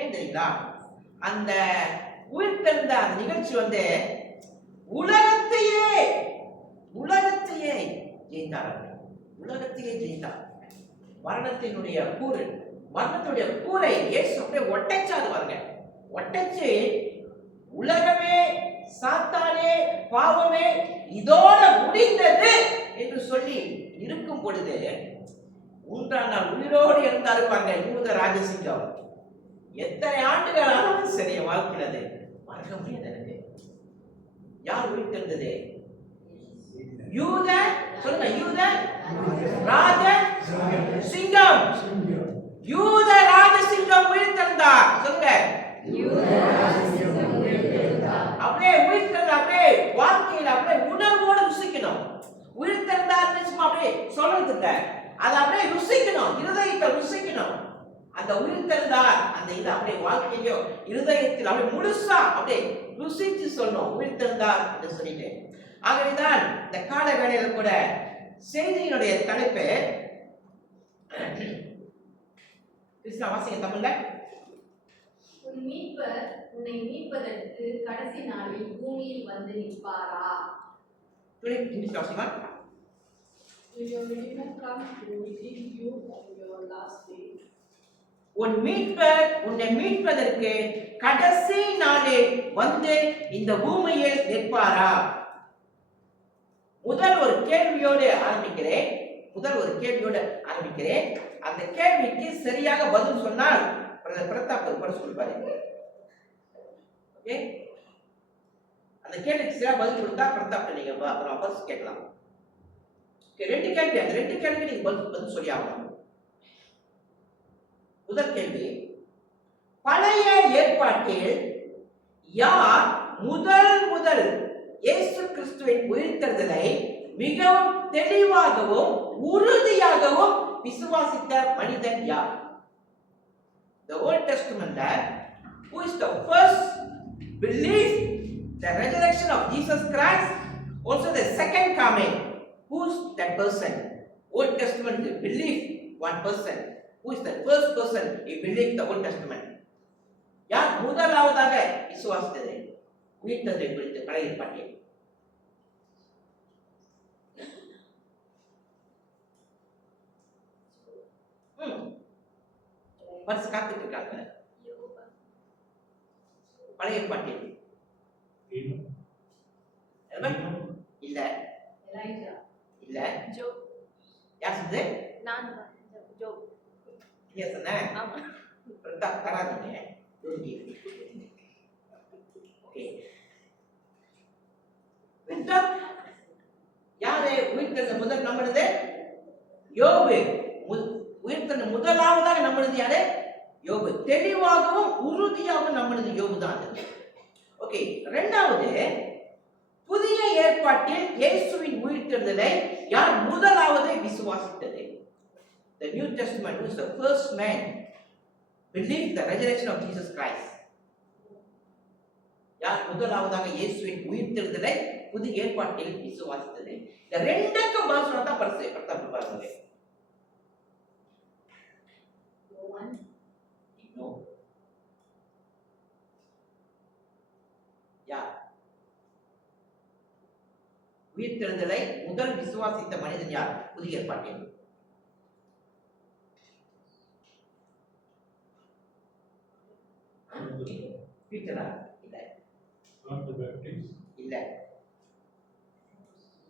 ஏன் தெரியுங்களா? அந்த உயிர்த்தெழுந்த அந்த நிகழ்ச்சி உலகத்தையே ஜெயித்தார்கள். உலகத்தையே ஜெயித்தார். மரணத்தினுடைய கூறு, மரணத்துடைய கூரை இயேசு அப்படியே ஒட்டைச்சாது பாருங்க. ஒட்டைச்சு உலகமே, சாத்தானே, பாவமே இதோட முடிந்தது என்று சொல்லி இருக்கும் பொழுது 3ஆம் நாள் உயிரோடு இருந்தாரு பாருங்க யூத ராஜசிங்கம். எத்தனை ஆண்டுகள் ஆனாலும் சரி வாழ்க்கிறது மறக்க முடியாது. எனக்கு யார் உயிர் தெரிந்தது? யூத, சொல்லுங்க, யூத ராஜ சிங்கம். யூத ராஜ சிங்கம் உயிர் தெரிந்தார். சொல்லுங்க, அப்படியே உயிர் தெரிந்த, அப்படியே வாழ்க்கையில் அப்படியே உணர்வோடு ருசிக்கணும். உயிர் தெரிந்தார் சும்மா அப்படியே சொல்றது இல்லை, அதை அப்படியே ருசிக்கணும், இருதயத்தை ருசிக்கணும். அந்த உயிர் தெரிந்தார் அந்த இது அப்படியே வாழ்க்கையிலோ இருதயத்தில் அப்படியே முழுசா அப்படியே ருசிச்சு சொல்லணும் உயிர் தெரிந்தார் என்று சொல்லிட்டு. ஆகவேதான் இந்த கால வேளையில கூட செய்தியினுடைய தலைப்பு கிறிஸ்தவ வாசிங்க தமிழ்ல. உன் மீட்பர் உன்னை மீட்பதற்கு கடைசி நாளில் பூமியில் வந்து நிற்பாரா? இங்கிலீஷ் வாசிங்க. Will your Redeemer come to redeem you on your last day? உன் மீட்பர் உன்னை மீட்பதற்கு கடைசி நாளில் வந்து இந்த பூமியில் நிற்பாரா? முதல் ஒரு கேள்வியோடு ஆரம்பிக்கிறேன். அந்த கேள்விக்கு சரியாக பதில் சொன்னால் பிரதாப் சொல்வாரு. ஓகே, அந்த கேள்விக்கு சரியா பதில் கொடுத்தா பிரதாப் நீங்க அப்புறம் பதில் கேட்கலாம். ரெண்டு கேள்வி, அந்த ரெண்டு கேள்வி நீங்க பதில் சொல்லி ஆகணும். முதல் கேள்வி, பழைய ஏற்பாட்டில் யார் முதல் இயேசு கிறிஸ்துவின் உயிர்த்தெழுதலை மிகவும் தெளிவாகவும் உறுதியாகவும் விசுவாசித்த மனிதன் யார்? The Old Testament, who is the first believe the resurrection of Jesus Christ, also the second coming? Who's that person? Old Testament believe one person. Who is the first person who believed the Old Testament? யார் முதலாவதாக விசுவாசித்தது உயிர்த்தெழுதலை குறித்து பழைய ஏற்பாட்டில்? பரிசு காத்துட்டு இருக்காங்க. பழைய ஏற்பாட்டில் இல்ல இல்ல யார் சொன்னது? நான் ஜோப். இல்லையா சொன்னேன்? ஆமா. பிரதாப் தராதீங்க. ஓகே, பிரதாப் யாரு உயிர்த்தெழுந்த முதல் நம்பினது? யோபு. உயிர்த்தெழுந்த முதலாவதாக நம்பினது யாரு? யோபு. தெளிவாகவும் உறுதியாகவும் நம்பினது யோபு தான். ஓகே, இரண்டாவது, புதிய ஏற்பாட்டில் இயேசுவின் உயிர்த்தெழுதலை யார் முதலாவது விசுவாசித்தது? The New Testament, who is the first man believed the resurrection of Jesus Christ? யார் முதலாவதாக இயேசுவின் உயிர்த்தெழுதலை புதிய ஏற்பாட்டில் விசுவாசித்தது? இந்த ரெண்டுக்கும் பதில் சொன்னா தான் பரிசு பிரதாப் பாருங்க. யார் உயிர்த்தெழுதலை முதல் விசுவாசித்த மனிதன் யார் புதிய ஏற்பாட்டில்? பீட்டரா? இல்ல.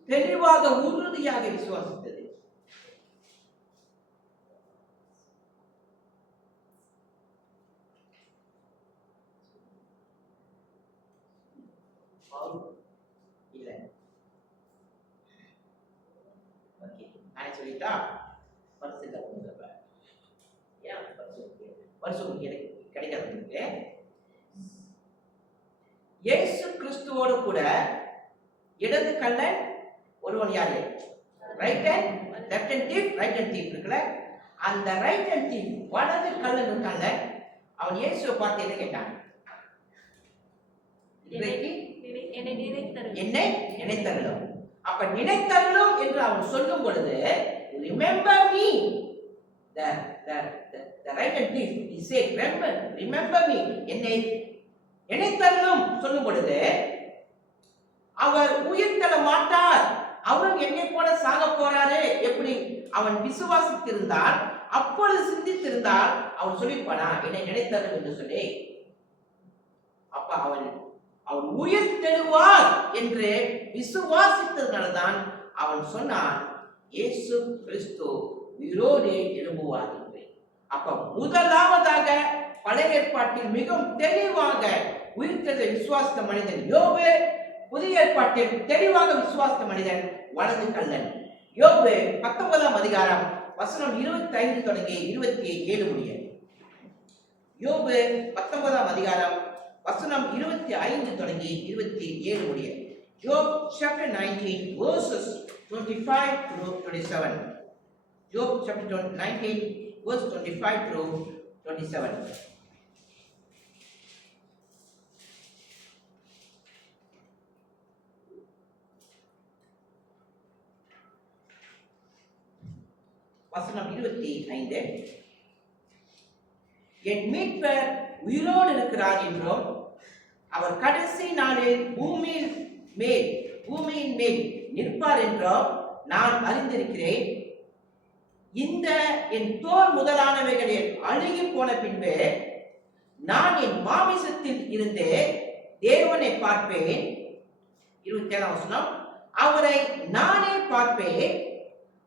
தெளிவாக உறுதியாக விசுவாசித்தது இல்ல. ஓகே, நான் சொல்லிட்டா பரிசுல உங்களுக்கு ஏன் பரிசு எனக்கு கிடைக்காது. இயேசு கிறிஸ்துவோடு கூட இடது கல்லன் ஒருவன் யாரு? Right hand, left hand Deep, right hand Deep இருக்குல்ல, அந்த ரைட் ஹேண்ட் தீப் வலது கல்லன் இருக்கான்ல, அவன் இயேசுவை பார்த்து என்ன கேட்டான்? என்னை நினைத்தருளும். அப்ப நினைத்தருளும் என்று அவன் சொல்லும் பொழுது remember me, the the writer did, he said, remember me, என்னை நினைத்தருளும் சொல்லும் பொழுது அவர் உயிர் தள்ள மாட்டார், அவரும் என்னை போல சாக போறாரு, எப்படி அவன் விசுவாசித்திருந்தால், அப்பொழுது சிந்தித்திருந்தால் அவன் சொல்லிப்பானா என்னை நினைத்தருளும் என்று சொல்லி. அப்ப அவன் உயிர் தெழுவார் என்று விசுவாசித்ததுனால்தான் அவன் சொன்னான், இயேசு கிறிஸ்து உயிரோடு எழும்புவார் என்று. அப்ப முதலாவதாக பழைய ஏற்பாட்டில் மிகவும் தெளிவாக உயிர்த்தெழுந்த விசுவாசித்த மனிதன் யோபு, புதிய ஏற்பாட்டில் தெளிவாக விசுவாசித்த மனிதன் வலது கள்ளன். யோபு 19ஆம் அதிகாரம் வசனம் 25 தொடங்கி 27 முடிய. யோபு 19ஆம் அதிகாரம் வசனம் 25 தொடங்கி 27 முடிய. Job chapter 19 verses 25 through 27. Job chapter 19 verse 25 through 27. வசனம் 25. என் மீட்பர் உயிரோடு இருக்கிறார் என்றும் அவர் கடைசி நாளில் பூமியின் மேல் நிற்பார் என்றும் நான் அறிந்திருக்கிறேன். இந்த என் தோல் முதலானவைகளில் அழுகி போன பின்பு நான் என் மாமிசத்தில் இருந்து தேவனை பார்ப்பேன். 27ஆம் வசனம். அவரை நானே பார்ப்பேன்,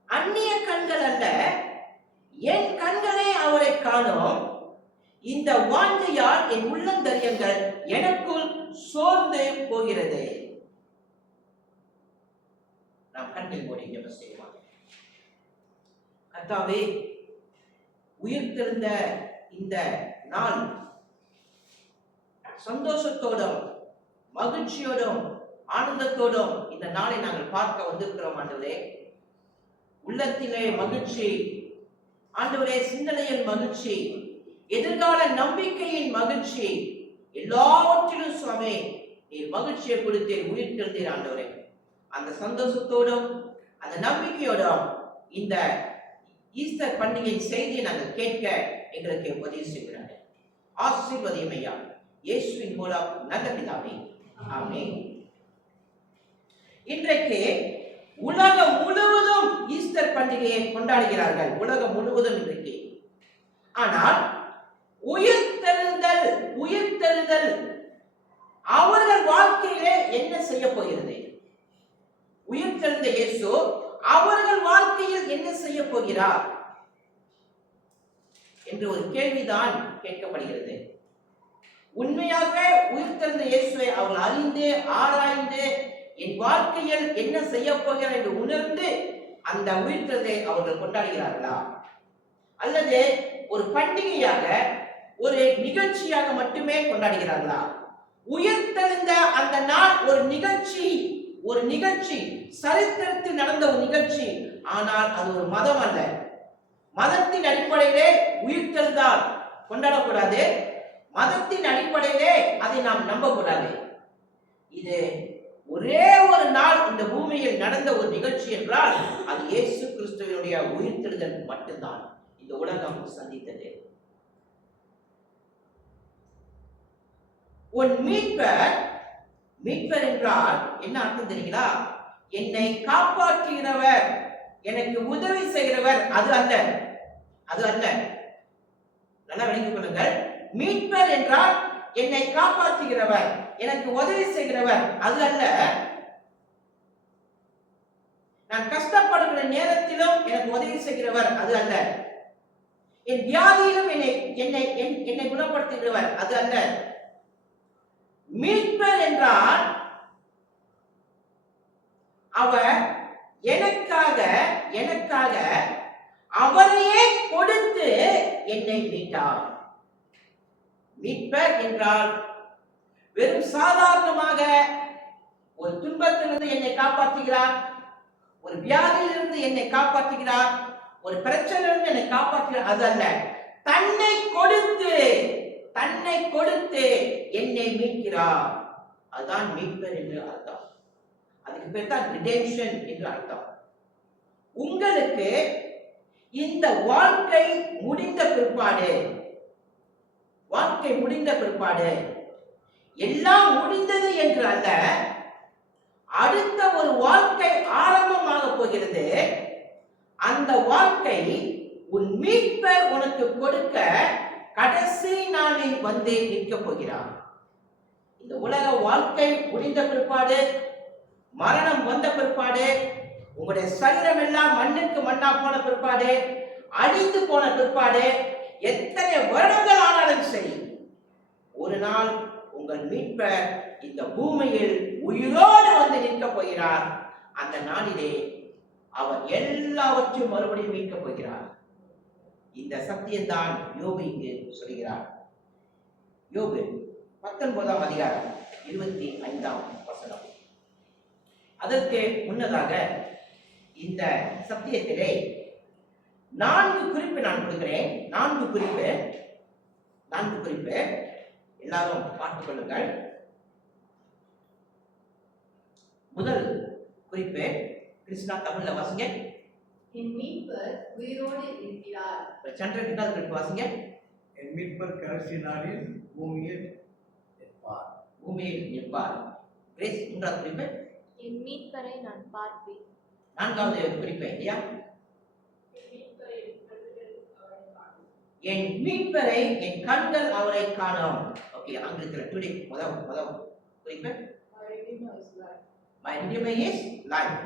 அந்நிய கண்கள் அல்ல, என் கண்களே அவரை காணும். இந்த வாஞ்சையால் என் உள்ளந்தரியங்கள் எனக்குள் சோர்ந்து போகிறது. நாம் கண்கள் மூடி ஜெபம் செய்வோம். கர்த்தாவே, உயிர்த்தெழுந்த இந்த நாள் சந்தோஷத்தோடும் மகிழ்ச்சியோடும் ஆனந்தத்தோடும் இந்த நாளை நாங்கள் பார்க்க வந்திருக்கிறோம் ஆண்டவரே. உள்ளத்திலே மகிழ்ச்சி ஆண்டவரே, சிந்தனையில் மகிழ்ச்சி, எதிர்கால நம்பிக்கையின் மகிழ்ச்சி, எல்லாவற்றிலும் சுவாமி நீர் மகிழ்ச்சியை கொடுத்து உயிர்த்தெழுந்தீர் ஆண்டவரே. அந்த சந்தோஷத்தோடும் அந்த நம்பிக்கையோடும் இந்த ஈஸ்டர் பண்டிகையின் செய்தியை நாங்கள் கேட்க எங்களுக்கு உதவி செய்கிறார்கள். ஆசீர்வதியும் ஐயா, இயேசுவின் மூலம் நல்ல பிதாவே, ஆமென். இன்றைக்கு உலகம் முழுவதும் ஈஸ்டர் பண்டிகையை கொண்டாடுகிறார்கள். உலகம் முழுவதும் இன்றைக்கு. ஆனால் உயிர்த்தெழுதல் அவர்கள் வாழ்க்கையிலே என்ன செய்ய போகிறது? உயிர்த்தெழுந்த இயேசு அவர்கள் வாழ்க்கையில் என்ன செய்ய போகிறார் என்று ஒரு கேள்விதான் கேட்கப்படுகிறது. உண்மையாக உயிர்த்தெழுந்த இயேசுவை அவர்கள் அறிந்து ஆராய்ந்து என் வாழ்க்கையில் என்ன செய்ய போகிறார் என்று உணர்ந்து அந்த உயிர்த்தெழுதலை அவர்கள் கொண்டாடுகிறார்களா, அல்லது ஒரு பண்டிகையாக ஒரு நிகழ்ச்சியாக மட்டுமே கொண்டாடுகிறார்களா? உயிர்த்தெழுந்த அந்த நாள் ஒரு நிகழ்ச்சி சரித்திரத்தில் நடந்த ஒரு நிகழ்ச்சி. ஆனால் அது ஒரு மதம் அல்ல. மதத்தின் அடிப்படையிலே உயிர்த்தெழுந்தால் கொண்டாடக்கூடாது, மதத்தின் அடிப்படையிலே அதை நாம் நம்பக்கூடாது. இது ஒரே ஒரு நாள் இந்த பூமியில் நடந்த ஒரு நிகழ்ச்சி என்றால் அது இயேசு கிறிஸ்துவினுடைய உயிர்த்தெழுதல் மட்டும்தான் இந்த உலகம் சந்தித்தது. உன் மீட்பர் என்றால் என்ன அர்த்தம் தெரியுங்களா? என்னை காப்பாற்றுகிறவர், எனக்கு உதவி செய்கிறவர், அது அல்ல. நல்லா விளங்கிக் கொள்ளுங்கள். மீட்பர் என்றால் என்னை காப்பாற்றுகிறவர், எனக்கு உதவி செய்கிறவர், அது அல்ல. நான் கஷ்டப்படுகிற நேரத்திலும் எனக்கு உதவி செய்கிறவர், அது அல்ல. என் வியாதியிலும் என்னை குணப்படுத்துகிறவர், அது அல்ல. மீட்பர் என்றால் அவர் எனக்காக அவரையே கொடுத்து என்னை மீட்டார். மீட்பர் என்றால் வெறும் சாதாரணமாக ஒரு துன்பத்திலிருந்து என்னை காப்பாற்றுகிறார், ஒரு வியாதியிலிருந்து என்னை காப்பாற்றுகிறார், ஒரு பிரச்சனையிலிருந்து என்னை காப்பாற்றுகிறார், அது அல்ல. தன்னை கொடுத்து என்னை மீட்கிறார். அதுதான் மீட்பர் என்று அர்த்தம். அதுக்கு பேர் தான் ரிடெம்ஷன் என்று அர்த்தம். உங்களுக்கு இந்த வாழ்க்கை முடிந்த பிற்பாடு எல்லாம் முடிந்தது என்று அல்ல, அடுத்த ஒரு வாழ்க்கை ஆரம்பமாக போகிறது. அந்த வாழ்க்கை உன் மீட்பர் உனக்கு கொடுக்க கடைசி நாளில் வந்து நிற்க போகிறார். இந்த உலக வாழ்க்கை முடிந்த பிற்பாடு, மரணம் வந்த பிற்பாடு, உங்களுடைய சரீரம் எல்லாம் மண்ணுக்கு மண்ணா போன பிற்பாடு, அழிந்து போன பிற்பாடு, எத்தனை வருடங்கள் ஆனாலும் சரி, ஒரு நாள் உங்கள் மீட்பர் இந்த பூமியில் உயிரோடு வந்து நிற்க போகிறார். அந்த நாளிலே அவர் எல்லாவற்றையும் மறுபடியும் மீட்க போகிறார். இந்த சத்தியம்தான் யோபு இங்கு சொல்கிறார். யோபு 19ஆம் அதிகாரம் 25ஆம் வசனம். அதற்கு முன்னதாக இந்த சத்தியத்திலே 4 குறிப்பு நான் கொடுக்கிறேன். 4 குறிப்பு எல்லாரும் பார்த்துக் கொள்ளுங்கள். முதல் குறிப்பு, கிருஷ்ணா தமிழ்ல வாசிங்க. என் மீட்பர் உயிரோடு இருக்கிறார். சந்திரன் 2வது குறிப்பு வாசிங்க. என் மீட்பர் கடைசி நாளில் பூமியில் நிற்பார். கிரேஸ் 3வது குறிப்பு. என் மீட்பரை நான் பார்ப்பேன். 4வது குறிப்பு ஐயா. என் மீட்பரை என் கண்கள் அவரை காணும். ஓகே, ஆங்கிலத்தில் டுடே முதல் குறிப்பு. My Redeemer is life.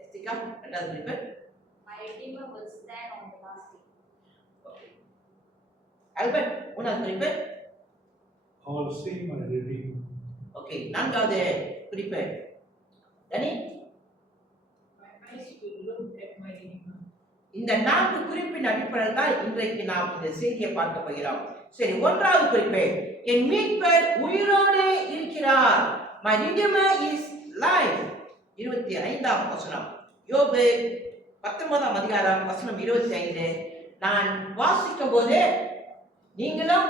Yastika 2வது குறிப்பு. My Redeemer will stand on the last day. Okay. Albert 3வது குறிப்பு. I will see my Redeemer. Okay, 4வது குறிப்பு. டனி, My eyes will look at my Redeemer. இந்த 4 குறிப்பின் அடிப்படையில் தான் இன்றைக்கு நாம் இந்த செய்தியை பார்க்க போகிறோம். சரி, 1வது குறிப்பு, என் மீட்பர் உயிரோடு இருக்கிறார். My Redeemer is life. 25ஆம் வசனம். யோபு 19ஆம் அதிகாரம் வசனம் 25. நான் வாசிக்கும் போது நீங்களும்,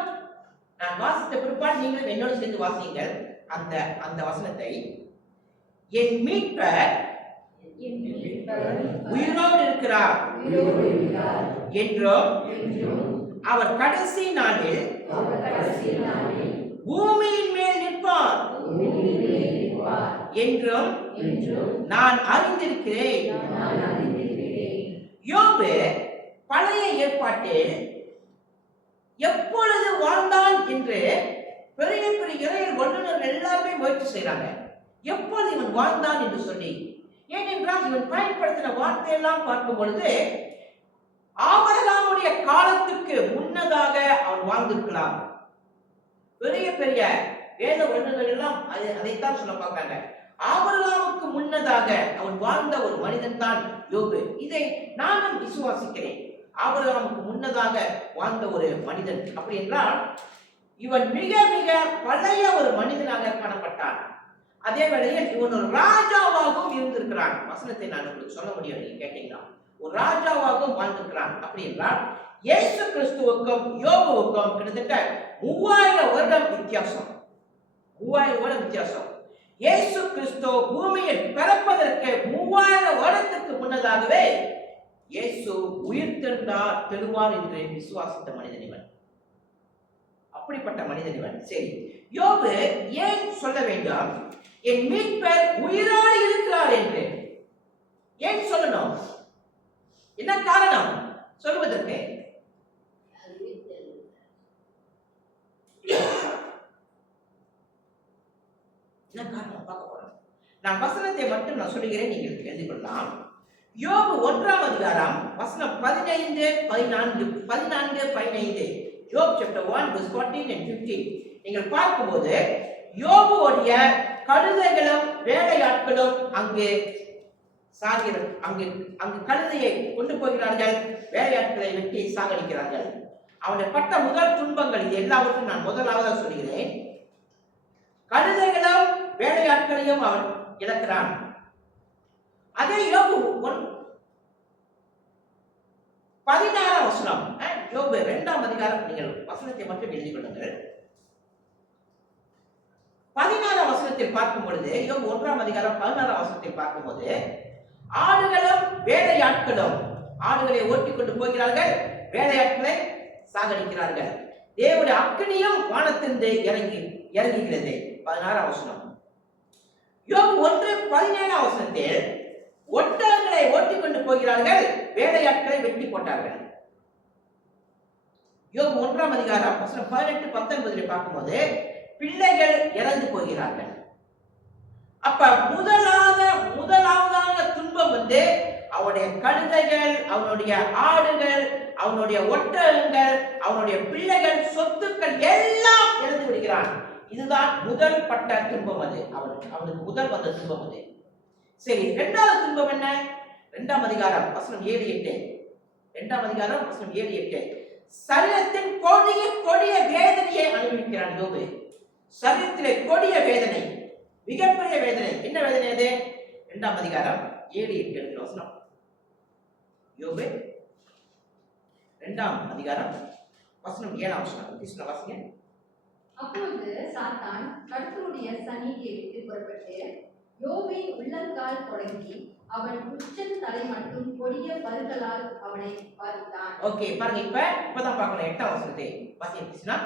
நான் வாசித்த பிற்பாடு நீங்களும் என்னோடு சேர்ந்து வாசியுங்கள் அந்த வசனத்தை. என் மீட்பர் உயிரோடு இருக்கிறார் என்றும் அவர் கடைசி நாளில் பூமியின் மேல் நிற்பார் என்றும் நான் அறிந்திருக்கிறேன். யோபு பழைய ஏற்பாட்டில் எப்பொழுது வாழ்ந்தான் என்று பெரிய பெரிய இறையியல் வல்லுநர்கள் எல்லாருமே முயற்சி செய்யறாங்க. எப்பொழுது இவன் வாழ்ந்தான் என்று சொல்லி. ஏனென்றால் இவன் பயன்படுத்தின வார்த்தையெல்லாம் பார்க்கும் பொழுது ஆபிரகாமுடைய காலத்துக்கு முன்னதாக அவன் வாழ்ந்திருக்கலாம். பெரிய பெரிய வேத வல்லுநர்கள் எல்லாம் அதைத்தான் சொல்ல பார்க்காங்க. ஆபிரகாமுக்கு முன்னதாக அவன் வாழ்ந்த ஒரு மனிதன் தான் யோபு. இதை நானும் விசுவாசிக்கிறேன். ஆபிரகாமுக்கு முன்னதாக வாழ்ந்த ஒரு மனிதன். அப்படி என்றால் இவன் மிக மிக பழைய ஒரு மனிதனாக காணப்பட்டான். அதே வேளையில் இவன் ஒரு ராஜாவாகவும் இருந்திருக்கிறான். வசனத்தை நான் உங்களுக்கு சொல்ல முடியும், நீங்க கேட்டீங்கன்னா. ஒரு ராஜாவாகவும் வாழ்ந்திருக்கிறான். அப்படி என்றால் இயேசு கிறிஸ்துவுக்கும் யோபுவுக்கும் கிட்டத்தட்ட 3000 வருடம் வித்தியாசம். 3000 வருடம் வித்தியாசம். இயேசு கிறிஸ்து பூமியில் பிறப்பதற்கு 3000 வருடத்துக்கு முன்னதாகவே இயேசு உயிர் தெழுவார் என்று விசுவாசித்த மனிதன் இவன். அப்படிப்பட்ட மனிதன் இவன். சரி, யோபு ஏன் சொல்ல வேண்டும் என் மீட்பர் உயிரோடு இருக்கிறார் என்று? ஏன் சொல்லணும்? என்ன காரணம் சொல்வதற்கு? என்ன காரணம் பார்க்க போறோம். நான் வசனத்தை மட்டும் நான் சொல்லுகிறேன், நீங்கள் எழுதி கொள்ளலாம். யோபு 1ஆம் அதிகாரம் வசனம் 15, 15. யோப் சாப்டர் 1 verse 14 and 15. நீங்கள் பார்க்கும்போது யோபுவுடைய கழுதைகளும் வேலையாட்களும் அங்கு கழுதையை கொண்டு போகிறார்கள், வேலையாட்களை வெட்டி சாகடிக்கிறார்கள். அவனுடைய பட்ட முதல் துன்பங்கள் இது எல்லாவற்றையும் நான் முதலாவதாக சொல்கிறேன். கழுதைகளும் வேலையாட்களையும் அவன் இழக்கிறான். அதே யோபு 16ஆம் வசனம், யோபு 2ஆம் அதிகாரம், நீங்கள் வசனத்தை மட்டும் எழுதிக் கொள்ளுங்கள். 16ஆம் வசனத்தில் பார்க்கும் பொழுது, யோபு 1ஆம் அதிகாரம் 16ஆம் வசனத்தில் பார்க்கும்போது, ஆடுகளும் வேலையாட்களும் ஆடுகளை ஓட்டிக் கொண்டு போகிறார்கள், வேலையாட்களை சாகடிக்கிறார்கள். தேவனுடைய அக்கினியும் வானத்திலிருந்து இறங்குகிறது. 16ஆம் வசனம். யோபு 1:17 வசனத்தில் ஒட்டகங்களை ஓட்டிக் கொண்டு போகிறார்கள், வேலையாட்களை வெட்டி போட்டார்கள். யோபு 1ஆம் அதிகாரம் வசனம் 18-19 பார்க்கும்போது பிள்ளைகள் இறந்து போகிறார்கள். அப்ப முதலாவதாக துன்பம் வந்து அவனுடைய கழுதைகள், அவனுடைய ஆடுகள், அவனுடைய ஒட்டகங்கள், அவனுடைய பிள்ளைகள், சொத்துக்கள் எல்லாம் இழந்து விடுகிறான். இதுதான் முதல் பட்ட துன்பம். அது அவனுக்கு முதல் வந்த துன்பம் அது. சரி, இரண்டாவது துன்பம் என்ன? 2ஆம் அதிகாரம் வசனம் 7-8. 2ஆம் அதிகாரம் வசனம் 7-8. சரீரத்தின் கொடிய வேதனையை அனுபவிக்கிறான் யோபு. சரீரத்திலே கொடிய வேதனை, மிகப்பெரிய வேதனை. என்ன வேதனை அது? 2ஆம் அதிகாரம் 7-8 வசனம். யோபு 2ஆம் அதிகாரம் வசனம் 7ஆம் வசனம். கிருஷ்ண வாசிங்க. அப்பொழுது சாத்தான் கர்த்தருடைய சந்நிதியை விட்டு புறப்பட்டு யோபின் உள்ளங்கால் தொடங்கி அவன் உச்சன் தலை மட்டும் கொடிய பருக்களால் அவனை பாதித்தான். ஓகே, பாருங்க. இப்பதான் பார்க்கணும் 8ஆம் வசனத்தை வாசிங்க கிருஷ்ணா.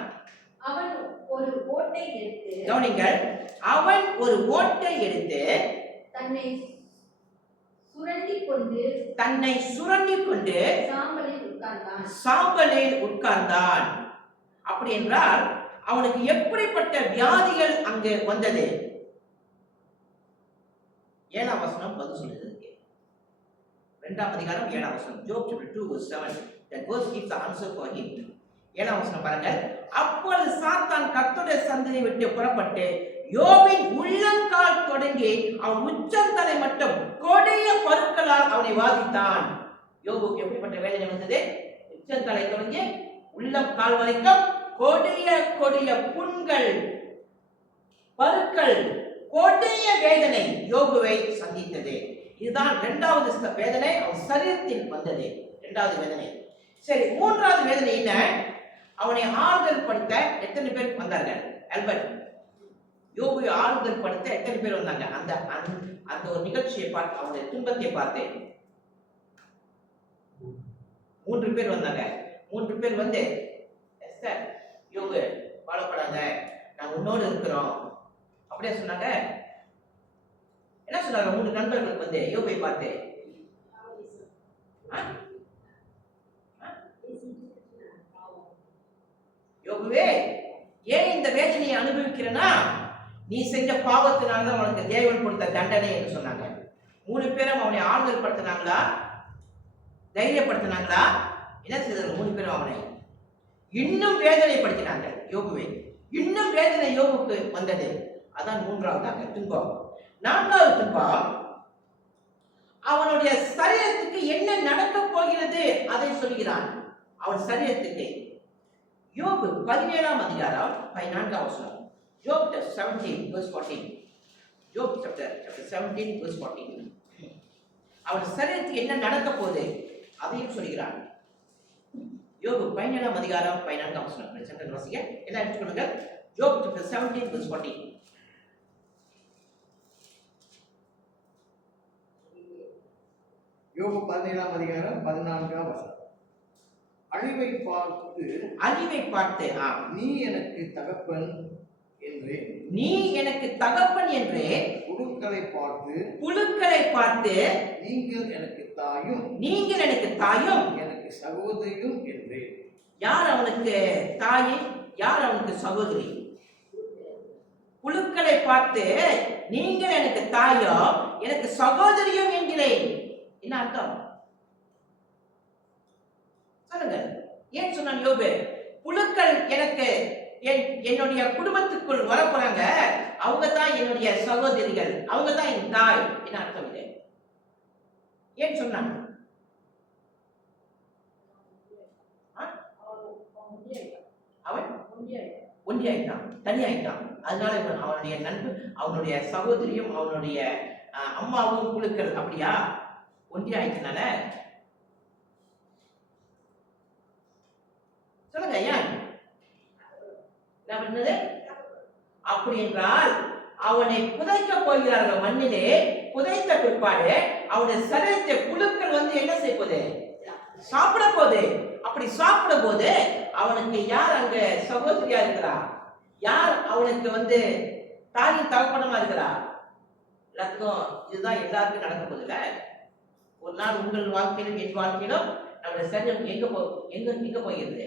அவன் ஒரு ஓட்டை எடுத்து, கவனிங்கள், அவன் ஒரு ஓட்டை எடுத்து தன்னை சுரண்டிக் கொண்டு சாம்பலில் உட்கார்ந்தான். அப்படி என்றால் அவனுக்கு எப்படிப்பட்ட வியாதிகள் அங்கு வந்தது? 7ஆம் வசனம் பதில் சொல்லுது. 2ஆம் அதிகாரம் 7ஆம் வசனம். Job chapter 2:7. That verse gives the answer for him. 7ஆம் வசனம் பாருங்க. அப்பொழுது சாத்தான் கர்த்தருடைய சந்நிதியை விட்டு புறப்பட்டு யோபின் உள்ளங்கால் தொடங்கி அவன் உச்சந்தலை மட்டும் கொடிய பருக்களால் அவனை வாதித்தான். யோபுக்கு எப்படிப்பட்ட வேதனை வந்தது? உச்சந்தலை தொடங்கி உள்ளங்கால் வரைக்கும் கொடிய புண்கள், பருக்கள், கொடிய வேதனை யோபுவை சந்தித்தது. இதுதான் இரண்டாவது வேதனை, அவன் சரீரத்தில் வந்தது. இரண்டாவது வேதனை. சரி, மூன்றாவது வேதனை என்ன? அவனை ஆறுதல் படுத்த எத்தனை பேர் வந்தார்கள்? ஆல்பர்ட், யோபுவை ஆறுதல் படுத்த எத்தனை பேர் வந்தாங்க? அந்த ஒரு நிகழ்ச்சியை பார்த்து, அவனுடைய துன்பத்தை பார்த்து 3 பேர் வந்தாங்க. 3 பேர் வந்து, எஸ்தர், யோபு கவலைப்படாத, நாங்க உன்னோடு இருக்கிறோம் அப்படியே சொன்னாங்க. என்ன சொன்னாங்க? 3 நண்பர்களுக்கு வந்து யோபை பார்த்து, யோபுவே, ஏன் இந்த வேதனையை அனுபவிக்கிறனா? நீ செஞ்ச பாவத்தினால்தான் உனக்கு தேவன் கொடுத்த தண்டனை என்று சொன்னாங்க. 3 பேரும் அவனை ஆறுதல் படுத்தினாங்களா? தைரியப்படுத்தினாங்களா? என்ன செய்தாங்க? 3 பேரும் அவனை இன்னும் வேதனைப்படுத்தினாங்க. யோபுவை இன்னும் வேதனை யோபுக்கு வந்தது. அதான் மூன்றாவதாக துன்பம். நான்காவது துன்பம், அவனுடைய சரீரத்துக்கு என்ன நடக்க போகிறது அதை சொல்கிறான். அவன் சரீரத்துக்கு யோபு 17ஆம் அதிகாரம் 14ஆம் வசனம். Job 17:14. Job chapter 17:14. அவன் சரீரத்துக்கு என்ன நடக்க போகுது அதையும் சொல்கிறான். யோபு 17ஆம் அதிகாரம் 14ஆம் வசனம். சென்டர் வாசிங்க. என்ன எடுத்துக்கொள்ளுங்க. Job chapter 17:14. யோபு 17ஆம் அதிகாரம் 14ஆம் வசனம். அழிவை பார்த்து நீ எனக்கு தகப்பன் என்றே, புழுக்களை பார்த்து நீங்கள் எனக்கு தாயும் எனக்கு சகோதரியும் என்றே. யார் அவனுக்கு தாய், யார் அவனுக்கு சகோதரி? புழுக்களை பார்த்து நீங்கள் எனக்கு தாயோ எனக்கு சகோதரியும் என்கிறேன். என்ன அர்த்தம் சொல்லுங்க? ஏன் சொன்னான் யோபு? புழுக்கள் எனக்கு என்னுடைய குடும்பத்துக்குள் வர போறாங்க, அவங்க தான் என்னுடைய சகோதரிகள், அவங்க தான் என் தாய். என்ன அர்த்தம் இது? ஏன் சொன்னான்? அவன் ஒன்றியாயிட்டான், தனியாயிட்டான். அதனால அவனுடைய நண்பு, அவனுடைய சகோதரியும் அவனுடைய அம்மாவும் புழுக்கள். அப்படியா? ஒன்றியாயிட்டனால சொல்லுங்க. ஏன் அப்படி என்றால் அவனை புதைக்க போகிறார்கள். மண்ணிலே புதைத்த பிற்பாடு அவனுடைய சரீரத்தை புழுக்கள் வந்து என்ன செய்வது? சாப்பிட போது, அப்படி சாப்பிடும் போது அவனுக்கு யார் அங்க சகோதரியா இருக்கிறா, யார் அவனுக்கு தாயின் தகப்பனமா இருக்கிறா? எல்லாத்துக்கும் இதுதான் எல்லாருக்கும் நடக்க போதில்ல. ஒரு நாள் உங்கள் வாழ்க்கையிலும் என் வாழ்க்கையிலும் நம்முடைய சரீரம் எங்க போகிறது?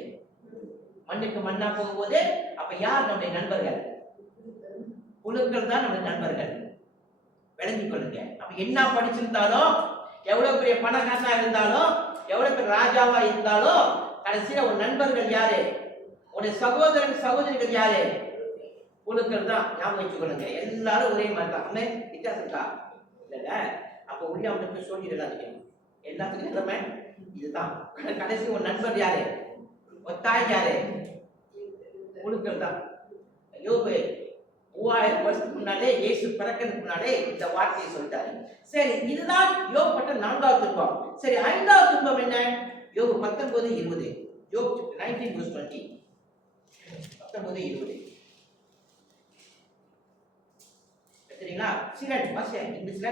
மண்ணுக்கு மண்ணா போகும்போது அப்ப யார் நம்முடைய நண்பர்கள்? புழுக்கள் தான் நம்முடைய நண்பர்கள். விளங்கிக் கொள்ளுங்க. அப்ப என்ன படிச்சிருந்தாலும், எவ்வளவு பெரிய பணக்காரனா இருந்தாலும், எவ்வளவு பெரிய ராஜாவா இருந்தாலும், கடைசியில ஒரு நண்பர்கள் யாரு? உடைய சகோதரன் சகோதரிகள் யாரு? புழுக்கள் தான். ஞாபகம் வச்சுக் கொள்ளுங்க. எல்லாரும் ஒரே மாதிரி தான். வித்தியாசம் இருக்கா? இல்ல. அப்ப உரிய அவனுக்கு சொல்லிடலாம். எல்லாத்துக்கும் நிலைமை இதுதான். கடைசி ஒரு நண்பர் யாரு? ஒரு தாய் யாரு? புழுக்கள் தான். யோபு 3000 வருஷத்துக்கு முன்னாலே, இயேசு பிறக்கிறதுக்கு முன்னாலே இந்த வார்த்தையை சொல்லிட்டாரு. சரி, இதுதான் யோபு பட்ட 4வது துன்பம். சரி, 5வது துன்பம் என்ன? யோபு 19:20. யோபு 19:20. 19:20. சரிங்களா? சிலன் வாசிங்க இங்கிலீஷ்ல.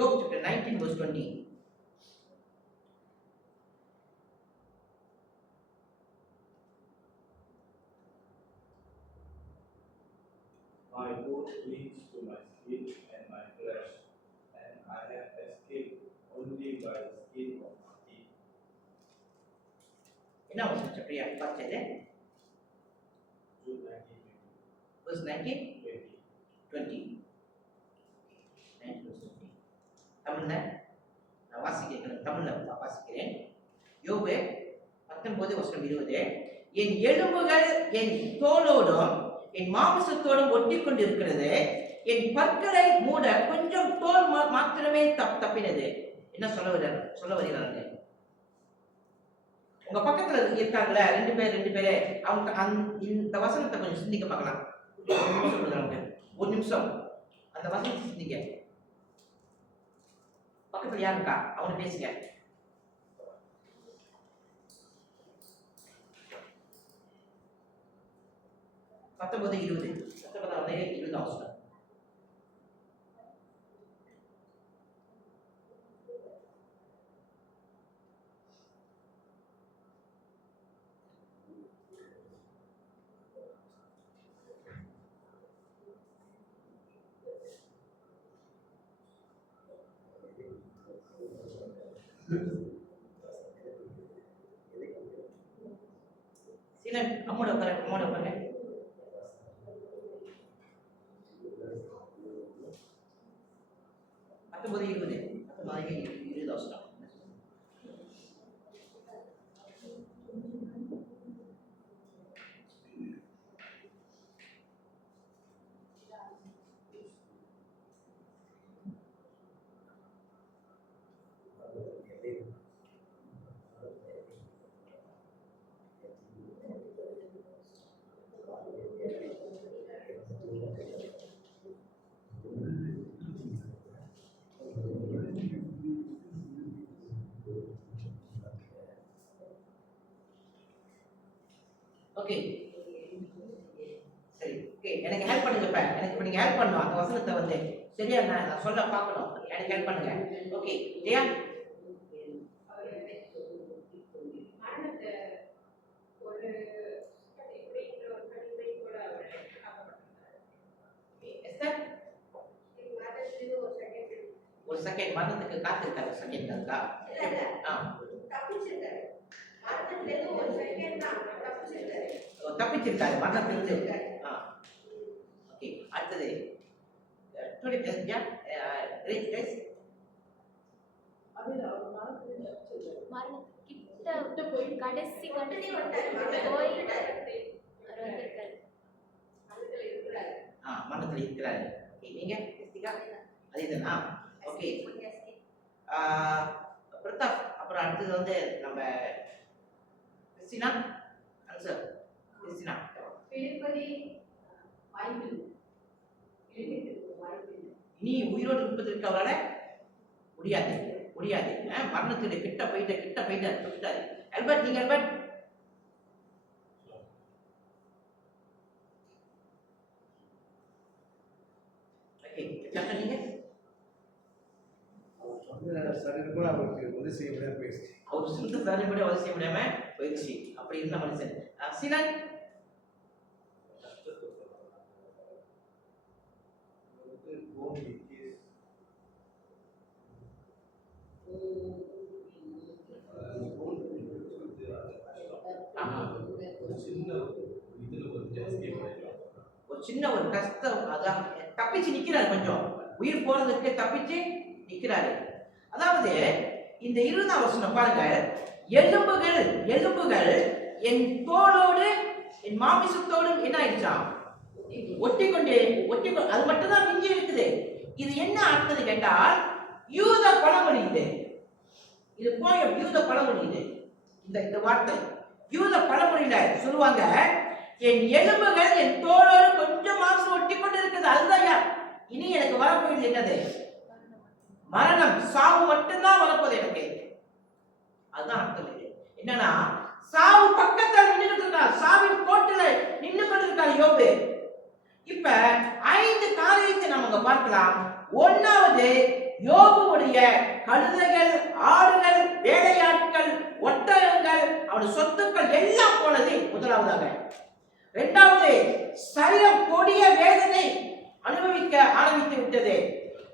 யோபு 19:20. My boat clings to my skin and my flesh, and I have escaped only by the skin of my teeth. என்ன வசனம் சொல்றியா? பார்த்தது Jude 19:20. verse 19:20. தமிழ்ல நான் வாசிக்கிறேன். தமிழ்ல வாசிக்கிறேன். யோபு 19:20. என் எலும்புகள் என் தோலோடும் என் மாமிசத்தோடும் ஒட்டி கொண்டிருக்கிறது. என் பற்களை மூட கொஞ்சம் தோல் மாத்திரமே தப்பினது. என்ன சொல்ல வருகிறாங்க? உங்க பக்கத்துல இருக்காங்கல்ல ரெண்டு பேரு, அவங்க இந்த வசனத்தை கொஞ்சம் சிந்திக்க பார்க்கலாம். ஒரு நிமிஷம் அந்த வசனத்தை சிந்திக்க. பக்கத்துல யார் இருக்கா? அவங்க பேசுங்க. 19:20. 19:20 அவசரம். சிலன் அம்மோட உட்கார. 19:20 அவசரம். ஓகே சரி. ஓகே, எனக்கு ஹெல்ப் பண்ணுங்க. எனக்கு நீங்க ஹெல்ப் பண்ணணும். அந்த வசனத்தை சரியா நான் சொல்ல பார்க்கணும். எனக்கு ஹெல்ப் பண்ணுங்க. ஓகே இல்லையா? ஒரு செகண்ட் மரணத்துக்கு காத்திருக்காரு. செகண்ட் இருக்கா? தப்பிச்சிருக்காரு மரணத்திலிருந்து. ஓகே, அடுத்தது கடைசி மரணத்தில் இருக்கிறாரு. நீங்க அதேதானா? ஓகே பிரதாப். அப்புறம் அடுத்தது நம்ம கிறிஸ்டினா. Answer Christina. நீ உயிரோடு இருப்பதற்கு அவரால முடியாது. மரணத்துடைய கிட்ட போயிட்டாரு. ஆல்பர்ட், நீங்க ஆல்பர்ட். ஓகே, நீங்க சரீரம் கூட அவருக்கு உதவி செய்ய முடியாம போயிடுச்சு. அவர் சொந்த சரீரம் கூட உதவி செய்ய முடியாம போயிடுச்சு. அப்படி இருந்த மனுஷன் சீலன் ஒரு சின்ன ஒரு கஷ்டம், அதான் தப்பிச்சு நிக்கிறாரு, கொஞ்சம் உயிர் போறதுக்கு தப்பிச்சு நிக்கிறாரு. அதாவது இந்த 20ஆம் வசனம் பாருங்க, எலும்புகள் எலும்புகள் என் தோளோடு என் மாமிசத்தோடும் என்ன ஆயிடுச்சாம், ஒட்டிக்கொண்டு அது மட்டும் தான் மிஞ்சி இருக்குது. இது என்ன அர்த்தம் கேட்டால் யூத பழமொழி இது. இது போயம், யூத பழமொழி இது. இந்த வார்த்தை யூத பழமொழியில சொல்லுவாங்க, என் எலும்புகள் என் தோளோடு கொஞ்சம் மாம்சம் ஒட்டி கொண்டு இருக்குது, அதுதான் இனி எனக்கு வரப்போகுது என்னது, மரணம், சாவு மட்டும்தான் வரப்போகுது எனக்கு. அதுதான் அர்த்தம். இது என்னன்னா சாவு பக்கத்துல நின்றுட்டு இருக்கா, சாவின் கோட்டுல நின்று கொண்டு இருக்கா யோபு. இப்ப 5 காரியத்தை நம்ம பார்க்கலாம். ஒன்னாவது, யோபுவுடைய கழுதைகள், ஆடுகள், வேலையாட்கள், ஒட்டகங்கள், அவனுடைய சொத்துக்கள் எல்லாம் போனது முதலாவதாக. இரண்டாவது, சரீரம் கொடிய வேதனை அனுபவிக்க ஆரம்பித்து விட்டது.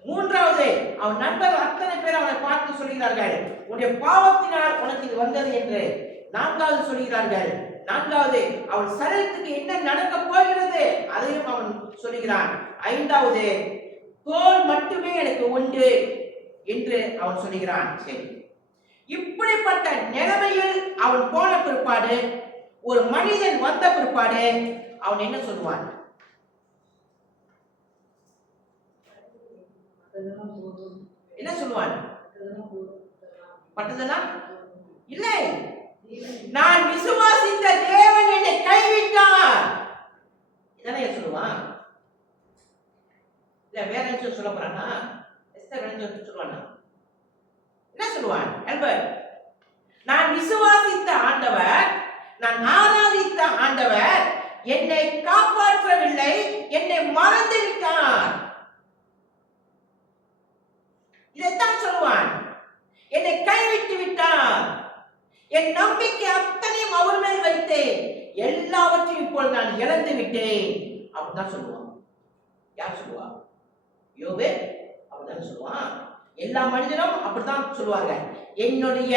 மூன்றாவது, அவன் நண்பர்கள் அத்தனை பேர் அவனை பார்த்து சொல்கிறார்கள், உன்னுடைய பாவத்தினால் உனக்கு இது வந்தது என்று. நான்காவது சொல்கிறார்கள், நான்காவது அவன் சரீரத்துக்கு என்ன நடக்க போகிறது அதையும் அவன் சொல்கிறான். ஐந்தாவது, தோல் மட்டுமே எனக்கு உண்டு என்று அவன் சொல்கிறான். சரி, இப்படிப்பட்ட நிலைமையில் அவன் போன பிற்பாடு, ஒரு மனிதன் வந்த பிற்பாடு அவன் என்ன சொல்லுவான்? என்ன சொல்லுவான்? பட்டதெல்லாம் இல்லை, நான் விசுவாசித்த தேவன் என்னை கைவிட்டார், இதெல்லாம் சொல்லுவான். இல்ல வேற என்ன சொல்ல போறானா? சொல்லுவானா? என்ன சொல்லுவான் ஆல்பர்ட்? நான் விசுவாசித்த ஆண்டவர், நான் ஆராதித்த ஆண்டவர் என்னை காப்பாற்றவில்லை, என்னை மறந்து விட்டார். இதைத்தான் சொல்லுவான். என்னை கைவிட்டு விட்டார், என் நம்பிக்கை அத்தனையும் அவர் மேல் வைத்தேன், எல்லாவற்றையும் இப்போது நான் இழந்து விட்டேன் அப்படிதான் சொல்லுவான். யார் சொல்லுவா? யோபு அப்படிதான் சொல்லுவான். எல்லா மனிதனும் அப்படித்தான் சொல்லுவாங்க. என்னுடைய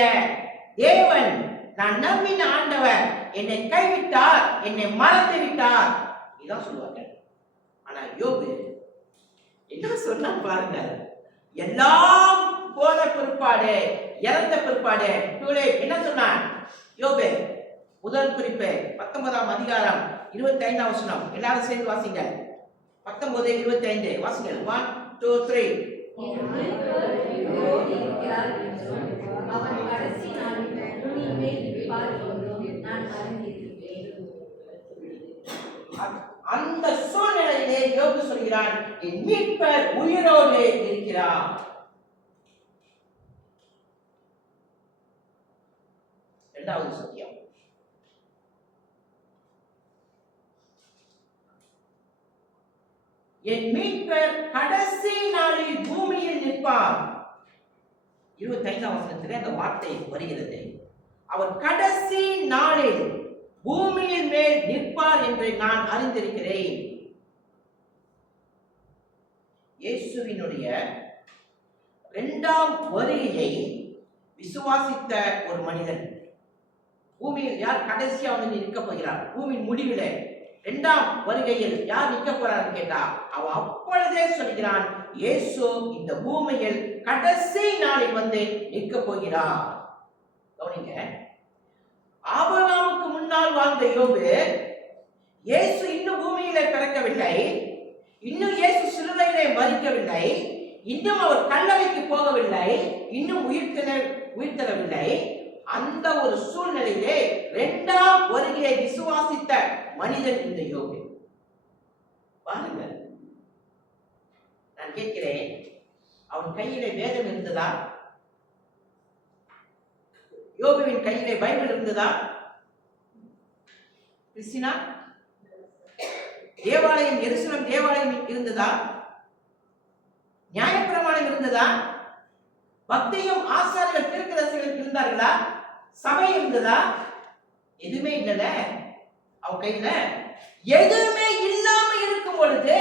தேவன், நான் நம்பின ஆண்டவர் என்னை கைவிட்டார், என்னை மறந்து விட்டார், இதான் சொல்லுவாங்க. ஆனா யோபு என்ன சொன்னா பாருங்க, எல்லாம் போன பிற்பாடு, இறந்த பிற்பாடு என்ன சொன்னான் யோபு? முதல் குறிப்பு 19ஆம் அதிகாரம் 25ஆம் வசனம். எல்லாரும் சேர்ந்து வாசிங்க. 19:25 வாசிங்க. 1 2 3. அவன் கடைசி நாளில் பூமியின் மேல் நிற்பார் என்றும் நான் அறிந்திருக்கிறேன். அந்த சூழ்நிலையிலே யோபு சொல்கிறான், என் மீட்பர் உயிரோடு இருக்கிறார். இரண்டாவது சத்தியம், என் மீட்பர் கடைசி நாளில் பூமியில் நிற்பார். 25ஆம் வசனத்திலே அந்த வார்த்தை வருகிறது. அவர் கடைசி நாளில் பூமியின் மேல் நிற்பார் என்று நான் அறிந்திருக்கிறேன். இயேசுவினுடைய 2ஆம் வருகையை விசுவாசித்த ஒரு மனிதன், பூமியில் யார் கடைசியா வந்து நிற்க போகிறார், பூமியின் முடிவில் 2ஆம் வருகையில் யார் நிற்க போறான்னு கேட்டா, அவன் அப்பொழுதே சொல்கிறான், இயேசு இந்த பூமியில் கடைசி நாளில் வந்து நிற்க போகிறார். கவனிங்க, ஆபிரகாமுக்கு முன்னால் வாழ்ந்த யோபு, இயேசு இன்னும் பூமியிலே பிறக்கவில்லை, இன்னும் இயேசு சிலுவையிலே மரிக்கவில்லை, இன்னும் அவர் கல்லறைக்கு போகவில்லை, இன்னும் உயிர்த்தெழவில்லை. அந்த ஒரு சூழ்நிலையிலே 2ஆம் வருகையை விசுவாசித்த மனிதன் இந்த யோபு. பாருங்க, நான் கேட்கிறேன், அவன் கையிலே வேதம் இருந்ததா? யோபுவின் கையிலே பைபிள் இருந்ததா? கிறிஸ்டினா, தேவாலயம், எருசலேம் தேவாலயம் இருந்ததா? நியாயப்பிரமாணம் இருந்ததா? பக்தியும் ஆசாரியர்கள் தீர்க்கதரிசிகள் இருந்தார்களா? சபை இருந்ததா? எதுவுமே இல்லல அவ கையில. எதுவுமே இல்லாம இருக்கும் பொழுது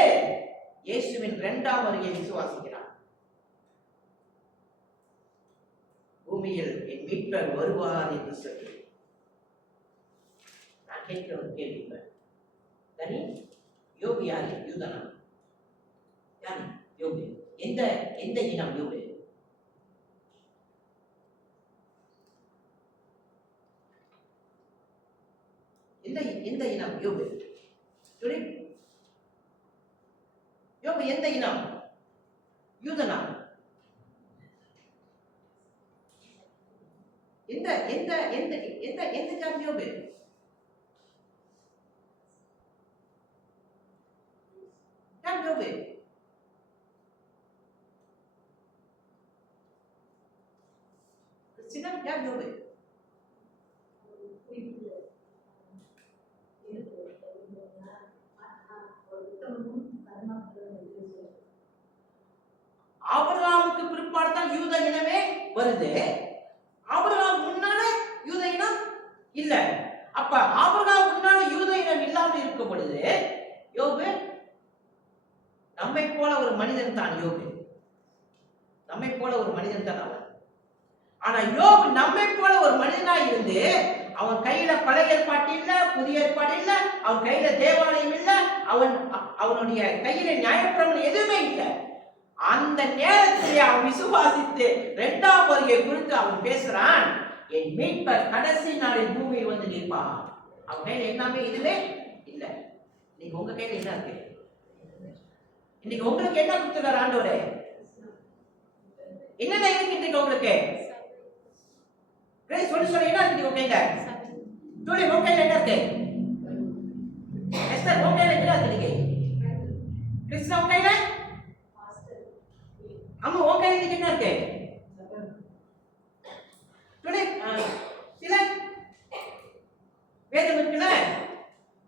இயேசுவின் 2ஆம் வருகையை விசுவாசிக்கிறார். பூமியில் என் மீட்பர் வருவார் என்று சொல்லி நான் கேட்கிற ஒரு கேள்வி. தனி யோபு யாரு? யூதனா? யாரு யோபு? எந்த எந்த இனம் யோபு? எந்த இனம் யோபு? யோபு எந்த இனம்? யூதனா? எந்த எந்த எந்த எந்த எந்த ஜாதி யோபு? யார் யோபு? கிறிஸ்டியன் யார் யோபு? ஆபிரகாமுக்கு பிற்பாடு தான் யூத இனமே வருது. ஆபிரகாம் முன்னால யூத இனம் இல்ல. அப்ப ஆபிரகாம் முன்னால யூத இனம் இல்லாமல் இருக்கும் பொழுது யோபு நம்மை போல ஒரு மனிதன் தான். யோபு நம்மை போல ஒரு மனிதன் தான் அவன். ஆனா யோபு நம்மை போல ஒரு மனிதனா இருந்து அவன் கையில பழைய ஏற்பாடு இல்ல, புதிய ஏற்பாடு இல்ல, அவன் கையில தேவாலயம் இல்ல, அவனுடைய கையில நியாயப்பிரமாணம் எதுவுமே இல்லை. அந்த நேரத்திலே அவன் விசுவாசித்து 2ஆம் வருகை குறித்து அவன் பேசுறான். என் மீட்பர் கடைசி நாளில் பூமியில் வந்து நிற்பான். அவன் கையில எல்லாமே இதுவே இல்ல. இன்னைக்கு உங்க கையில என்ன இருக்கு? இன்னைக்கு உங்களுக்கு என்ன கொடுத்துருக்காரு ஆண்டவரே? என்னென்ன இருக்கு இன்னைக்கு உங்களுக்கு? சொல்லி என்ன இருக்கு உங்க கையில? ஜூலி உங்க கையில என்ன இருக்கு? எஸ்தர் உங்க கையில என்ன இருக்கு? இன்னைக்கு கிறிஸ்துவ உங்க கையில? அம்மா உங்க கையில இன்னைக்கு என்ன இருக்கு? ஜூலி இல்ல வேதம் இருக்குல்ல?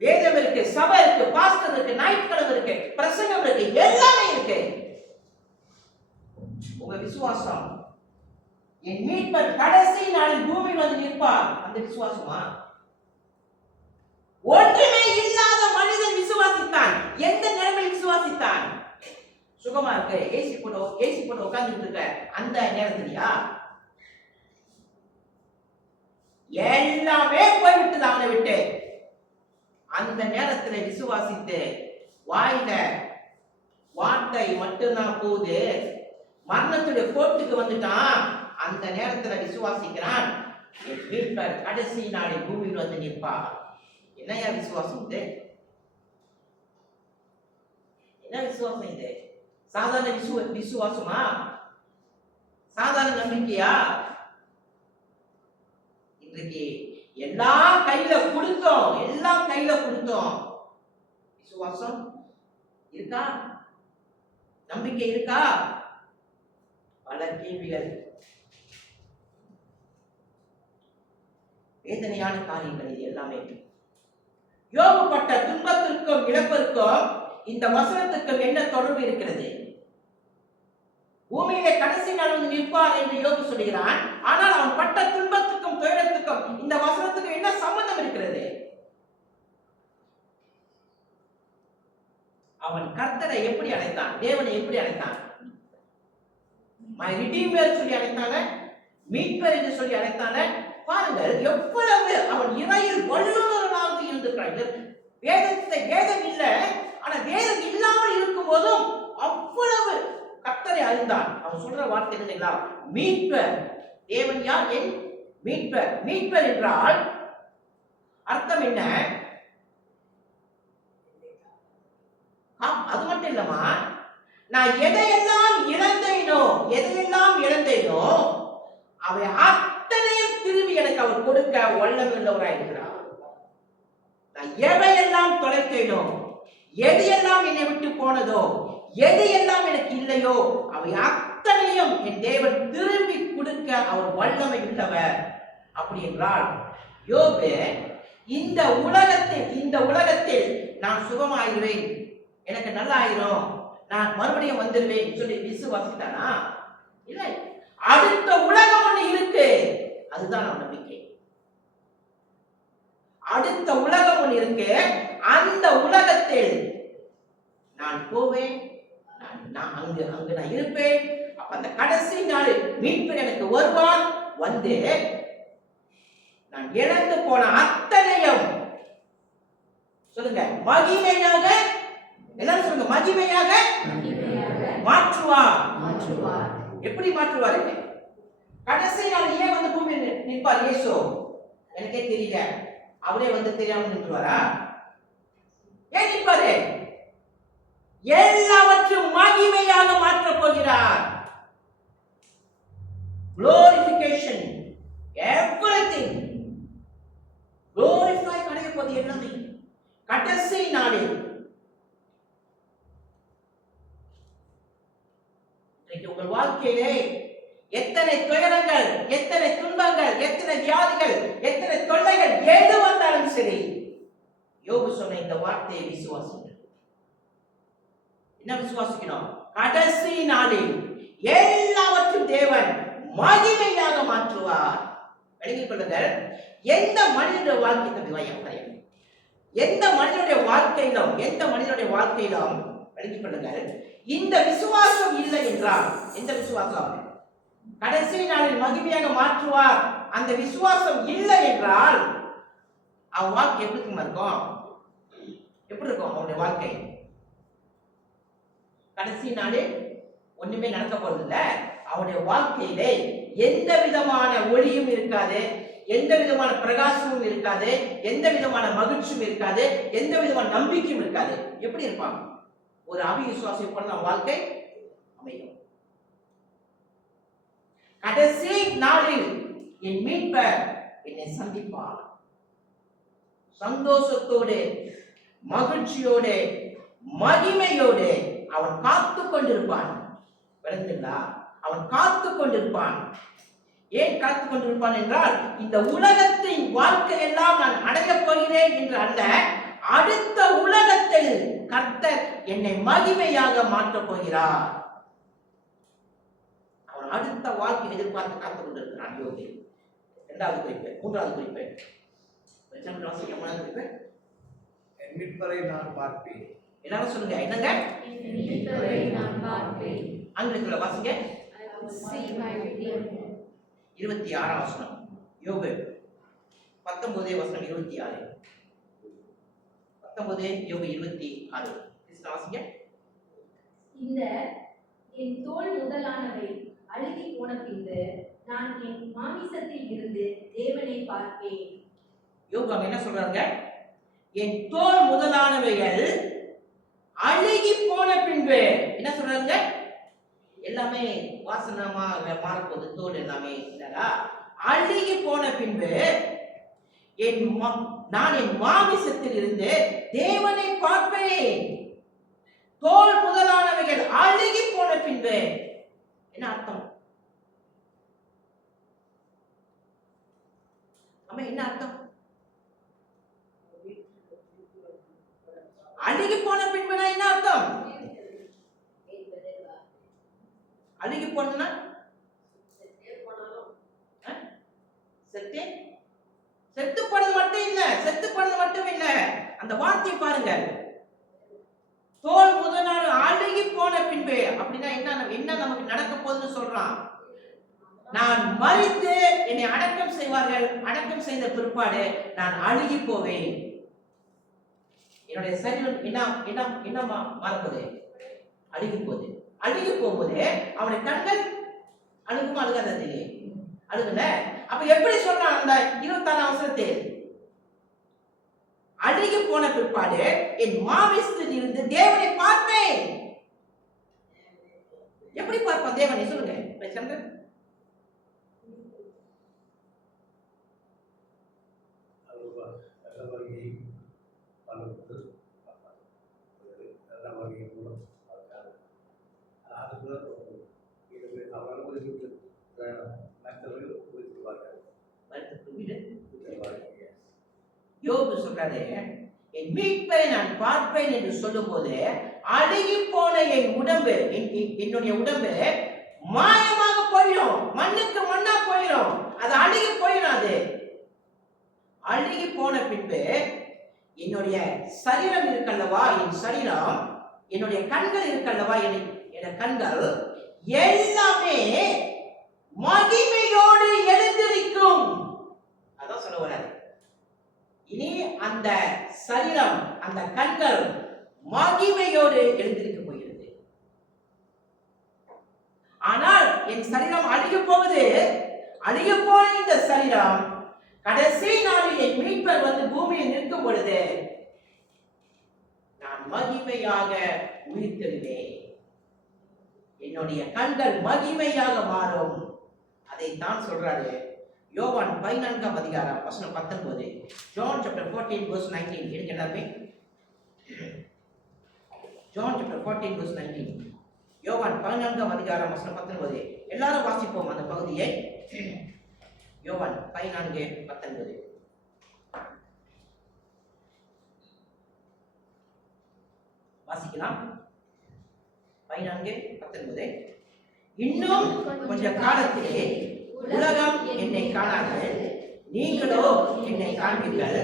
வேதம் இருக்கு, சபை இருக்கு, பாஸ்டர் இருக்கு, ஞாயிற்றுக்கிழமை இருக்கு, பிரசங்கம் இருக்கு, எல்லாமே இருக்கு. உங்க விசுவாசம் என் மீட்பர் கடைசி நாளில் பூமியில் வந்து நிற்பார், அந்த விசுவாசமா? ஒன்றுமே இல்லாத மனிதன் விசுவாசித்தான். எந்த நிலைமையில் விசுவாசித்தான்? சுகமா இருக்கு, ஏசி போட்டு உட்கார்ந்துட்டு இருக்க அந்த நேரத்திலயா? எல்லாமே போய்விட்டது அவனை விட்டு. அந்த நேரத்தில் விசுவாசித்து வாயில வார்த்தை மட்டும்தான் போகுது, மரணத்துடைய கோட்டுக்கு வந்துட்டான். அந்த நேரத்துல விசுவாசிக்கிறான், என் மீட்பர் கடைசி நாளில் பூமியில் வந்து நிற்பார். என்னையா விசுவாசம் இது? என்ன விசுவாசம் இது? சாதாரண விசுவாசமா? சாதாரண நம்பிக்கையா? இன்றைக்கு எல்லாம் கையில கொடுத்தோம், விசுவாசம் இருக்கா? நம்பிக்கை இருக்கா? பல கேள்விகள், வேதனையான காரியங்கள். இது எல்லாமே யோபு பட்ட துன்பத்திற்கும் இழப்பிற்கும் இந்த வசனத்துக்கும் என்ன தொடர்பு இருக்கிறது? பூமியிலே கடைசி நாள் வந்து நிற்பார் என்று யோபு சொல்கிறான். ஆனால் அவன் பட்ட துன்பத்துக்கும் துயரத்துக்கும் இந்த வசனத்துக்கும் என்ன சம்பந்தம் இருக்கிறது? அவன் கர்த்தரை எப்படி அழைத்தான்? தேவனை எப்படி அழைத்தான்? மை ரிடீமர் சொல்லி அழைத்தான, மீட்பர் என்று சொல்லி அழைத்தான. பாருங்கள் எவ்வளவு அவன் இறையில் வல்லுநராக இருந்திருக்கிறான். வேதம் இல்லை, ஆனா வேதம் இல்லாமல் இருக்கும் போதும் அவ்வளவு கர்த்தரை அறிந்தான். அவன் சொல்ற வார்த்தை என்ன? மீட்பர். தேவன் யார்? என் மீட்பர். மீட்பர் என்றால் அர்த்தம் என்ன? அது மட்டும் இல்லமா, நான் எதையெல்லாம் இழந்தேனோ அவை அத்தனையும் திரும்பி எனக்கு அவர் கொடுக்க வல்லமையுள்ளவராயிருக்கிறார். நான் எவையெல்லாம் தொலைத்தேனோ, எது எல்லாம் என்னை விட்டு போனதோ, எது எல்லாம் எனக்கு இல்லையோ, அவை அத்தனையும் என் தேவன் திரும்பி கொடுக்க அவர் வல்லமை உள்ளவர். அப்படி என்றால் யோபு இந்த உலகத்தில் நான் சுகமாயிருவேன், எனக்கு நல்லா ஆயிரும், நான் மறுபடியும் வந்துடுவேன் சொல்லி விசுவாசித்தானா? இல்லை. அடுத்த உலகம் ஒண்ணு இருக்கு. அதுதான் நம்ம நம்பிக்கை. அடுத்த உலகம் ஒண்ணு இருக்கு. அந்த உலகத்தில் நான் போவேன், நான் அங்கு நான் இருப்பேன். அப்ப அந்த கடைசி நாள் மீட்பர் எனக்கு வருவான். வந்து நான் இழந்து போன அத்தனையும் சொல்லுங்க மகிமையாக, எல்லாரும் சொல்லுங்க மகிமையாக மாற்றுவார். எப்படி மாற்றுவார்? கடைசி நாள் ஏன் வந்து பூமி நிற்பார் இயேசு? எனக்கே தெரியல. அவரே வந்து தெரியாம நின்றுவாரா? ஏன் நிற்பாரு? எல்லாவற்றும் மகிமையாக மாற்றப் போகிறார். Glorification, everything glorify அடைய போது எல்லாமே கடைசி நாளில். உங்கள் வாழ்க்கையிலே எத்தனை துயரங்கள், எத்தனை துன்பங்கள், எத்தனை வியாதிகள், எத்தனை தொல்லைகள் எது வந்தாலும் சரி, யோபு சொன்ன இந்த வார்த்தையை விசுவாசிங்கள். என்ன விசுவாசிக்கணும்? கடைசி நாளில் எல்லாவற்றும் தேவன் மகிமையாக மாற்றுவார். விளங்கிக் கொள்ளுங்கள். எந்த மனிதனுடைய வாழ்க்கை எந்த மனிதனுடைய வாழ்க்கையிலும் விளங்கிக் கொள்ளுங்கள், இந்த விசுவாசம் இல்லை என்றால், எந்த விசுவாசம் கடைசி நாளில் மகிமையாக மாற்றுவார், அந்த விசுவாசம் இல்லை என்றால் அவன் வாழ்க்கை எப்படி இருக்கும்? எப்படி இருக்கும் அவனுடைய வாழ்க்கை? கடைசி நாளில் ஒண்ணுமே நடக்க போறது இல்ல. அவனுடைய வாழ்க்கையிலே எந்த விதமான ஒளியும் இருக்காது, எந்த விதமான பிரகாசமும் இருக்காது, எந்த விதமான மகிழ்ச்சியும் இருக்காது, எந்த விதமான நம்பிக்கையும் இருக்காது. எப்படி இருப்பான்? ஒரு அவிசுவாசி போல அவன் வாழ்க்கை அமையும். கடைசி நாளில் என் மீட்பர் என்னை சந்திப்பார். சந்தோஷத்தோடு, மகிழ்ச்சியோடு, மகிமையோடு அவன் காத்து கொண்டிருப்பான். விளங்குங்களா? அவன் காத்து கொண்டிருப்பான். ஏன் காத்து கொண்டிருப்பான் என்றால், இந்த உலகத்தின் வாழ்க்கையெல்லாம் நான் அடையப் போகிறேன் என்று அல்ல, அடுத்த உலகத்தில் கர்த்தர் என்னை மகிமையாக மாற்றப் போகிறார். அவன் அடுத்த வாழ்க்கை எதிர்பார்த்து காத்து கொண்டிருக்கிறான். யோகி இரண்டாவது குறிப்பு. மூன்றாவது குறிப்பு என் மீட்பரை நான் பார்ப்பேன். எல்லாரும் சொல்லுங்க. என்னங்க? ஆங்கிலத்துல வாசிங்க. 26 வசனம். யோபு 19 வசனம் 26. 19 யோபு 26. வாசிங்க. இந்த என் தோல் முதலானவை அழுகி போன பின்பு நான் என் மாமிசத்தில் இருந்து தேவனை பார்ப்பேன். யோபு அங்க என்ன சொல்றாங்க? என் தோல் முதலானவைகள் அழுகி போன பின்பு என்ன சொல்றாங்க? எல்லாமே வாசனமா மாறப்போகுது. தோல் எல்லாமே இல்லடா அழுகி போன பின்பு நான் என் மாமிசத்தில் இருந்து தேவனை பார்ப்பேன். தோல் முதலானவைகள் அழுகி போன பின்பு என்ன அர்த்தம்? அம்மா என்ன அர்த்தம்? அழுகி போன பின்புனா என்ன அர்த்தம்? அழுகி போனதுன்னா செத்து போனது மட்டும் இல்ல, செத்து போனது மட்டும் இல்ல. அந்த வார்த்தையை பாருங்க. தோல் முதலான அழுகி போன பின்பு அப்படின்னா என்ன நமக்கு நடக்க போகுதுன்னு சொல்றான். நான் மரித்து என்னை அடக்கம் செய்வார்கள். அடக்கம் செய்த பிற்பாடு நான் அழுகி போவேன். என்னுடைய சரீரம் என்ன மாறப்போகுது? அழுகி போகுது. அழுகி போகும்போது அவனுடைய கண்கள் அழுகும் அழுகாதது அழுகல. அப்ப எப்படி சொல்றான் அந்த 26 வசனத்தில்? அழுகி போன பிற்பாடு என் மாமிசத்தில் இருந்து தேவனை பார்ப்பேன். எப்படி பார்ப்பான் தேவனை? சொல்லுங்க சந்திரன். யோபு சொல்றாரு, என் மீட்பை நான் பார்ப்பேன் என்று சொல்லும் போது அழுகி போன என் உடம்பு, என்னுடைய உடம்பு மாயமாக போய் போயிடும், மண்ணுக்கு மண்ணா போயிடும், அது அழுகி போயிடும். அது அழுகி போன பின்பு என்னுடைய சரீரம் இருக்கல்லவா, என் சரீரம், என்னுடைய கண்கள் இருக்கல்லவா, என் கண்கள் எல்லாமே மகிமையோடு எழுந்திருக்கும். அதான் சொல்ல வராது. இனி அந்த சரீரம், அந்த கண்கள் மகிமையோடு எழுந்திருக்க போகிறது. ஆனால் என் சரீரம் அழுகி போகுது. அழுகி போன இந்த சரீரம் கடைசி நாளில் என் மீட்பர் வந்து பூமியில் நிற்கும் பொழுது நான் மகிமையாக உயிர்த்தெழுவேன். என்னுடைய கண்கள் மகிமையாக மாறும். அதைத்தான் சொல்றாரு யோவான் 14ஆம் அதிகாரம் வசனம் 19. John chapter 14 verse 19. எனக்கு எல்லாமே John chapter 14 verse 19. யோவான் 14ஆம் அதிகாரம் வசனம் 19. எல்லாரும் வாசிப்போம் அந்த பகுதியை. யோவான் 14:19. வாசிக்கலாம். 14:19. இன்னும் கொஞ்ச காலத்திலே உலகம் என்னை காணாது, நீங்களோ என்னை காண்பீர்கள்.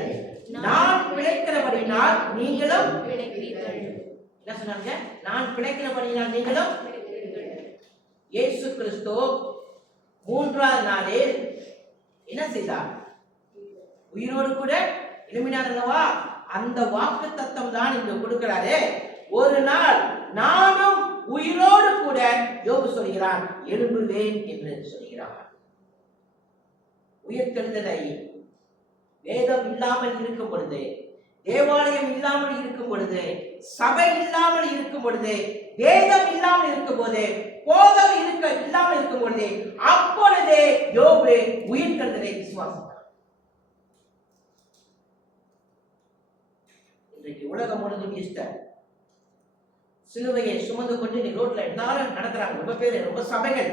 நான் பிழைக்கிறபடினால் நீங்களும் என்ன சொன்னாங்க? நான் பிழைக்கிறபடினால் நீங்களும். இயேசு கிறிஸ்து 3ஆவது நாளில் என்ன செய்தார்? உயிரோடு கூட எழுப்பினார் அல்லவா? அந்த வாக்கு தத்தம் தான் இங்க கொடுக்கிறாரு. ஒரு நாள் நானும் உயிரோடு கூட யோபு சொல்கிறான் எழும்புவேன் என்று சொல்கிறான். உயிர்த்தெழுதலை வேதம் இல்லாமல் இருக்கும் பொழுது, தேவாலயம் இல்லாமல் இருக்கும் பொழுது, சபை இல்லாமல் இருக்கும் பொழுது, வேதம் இல்லாமல் இருக்கும் போது, போதம் இல்லாமல் இருக்கும் பொழுது, அப்பொழுதே யோபு உயிர்த்தெழுதலை விசுவாசித்தார். இன்றைக்கு உலகம் முழுவதும் ஈஸ்டர் சிலுவையை சுமந்து கொண்டு நீ ரோட்ல எல்லாரும் நடக்கிறாங்க. ரொம்ப பேரு, ரொம்ப சபைகள்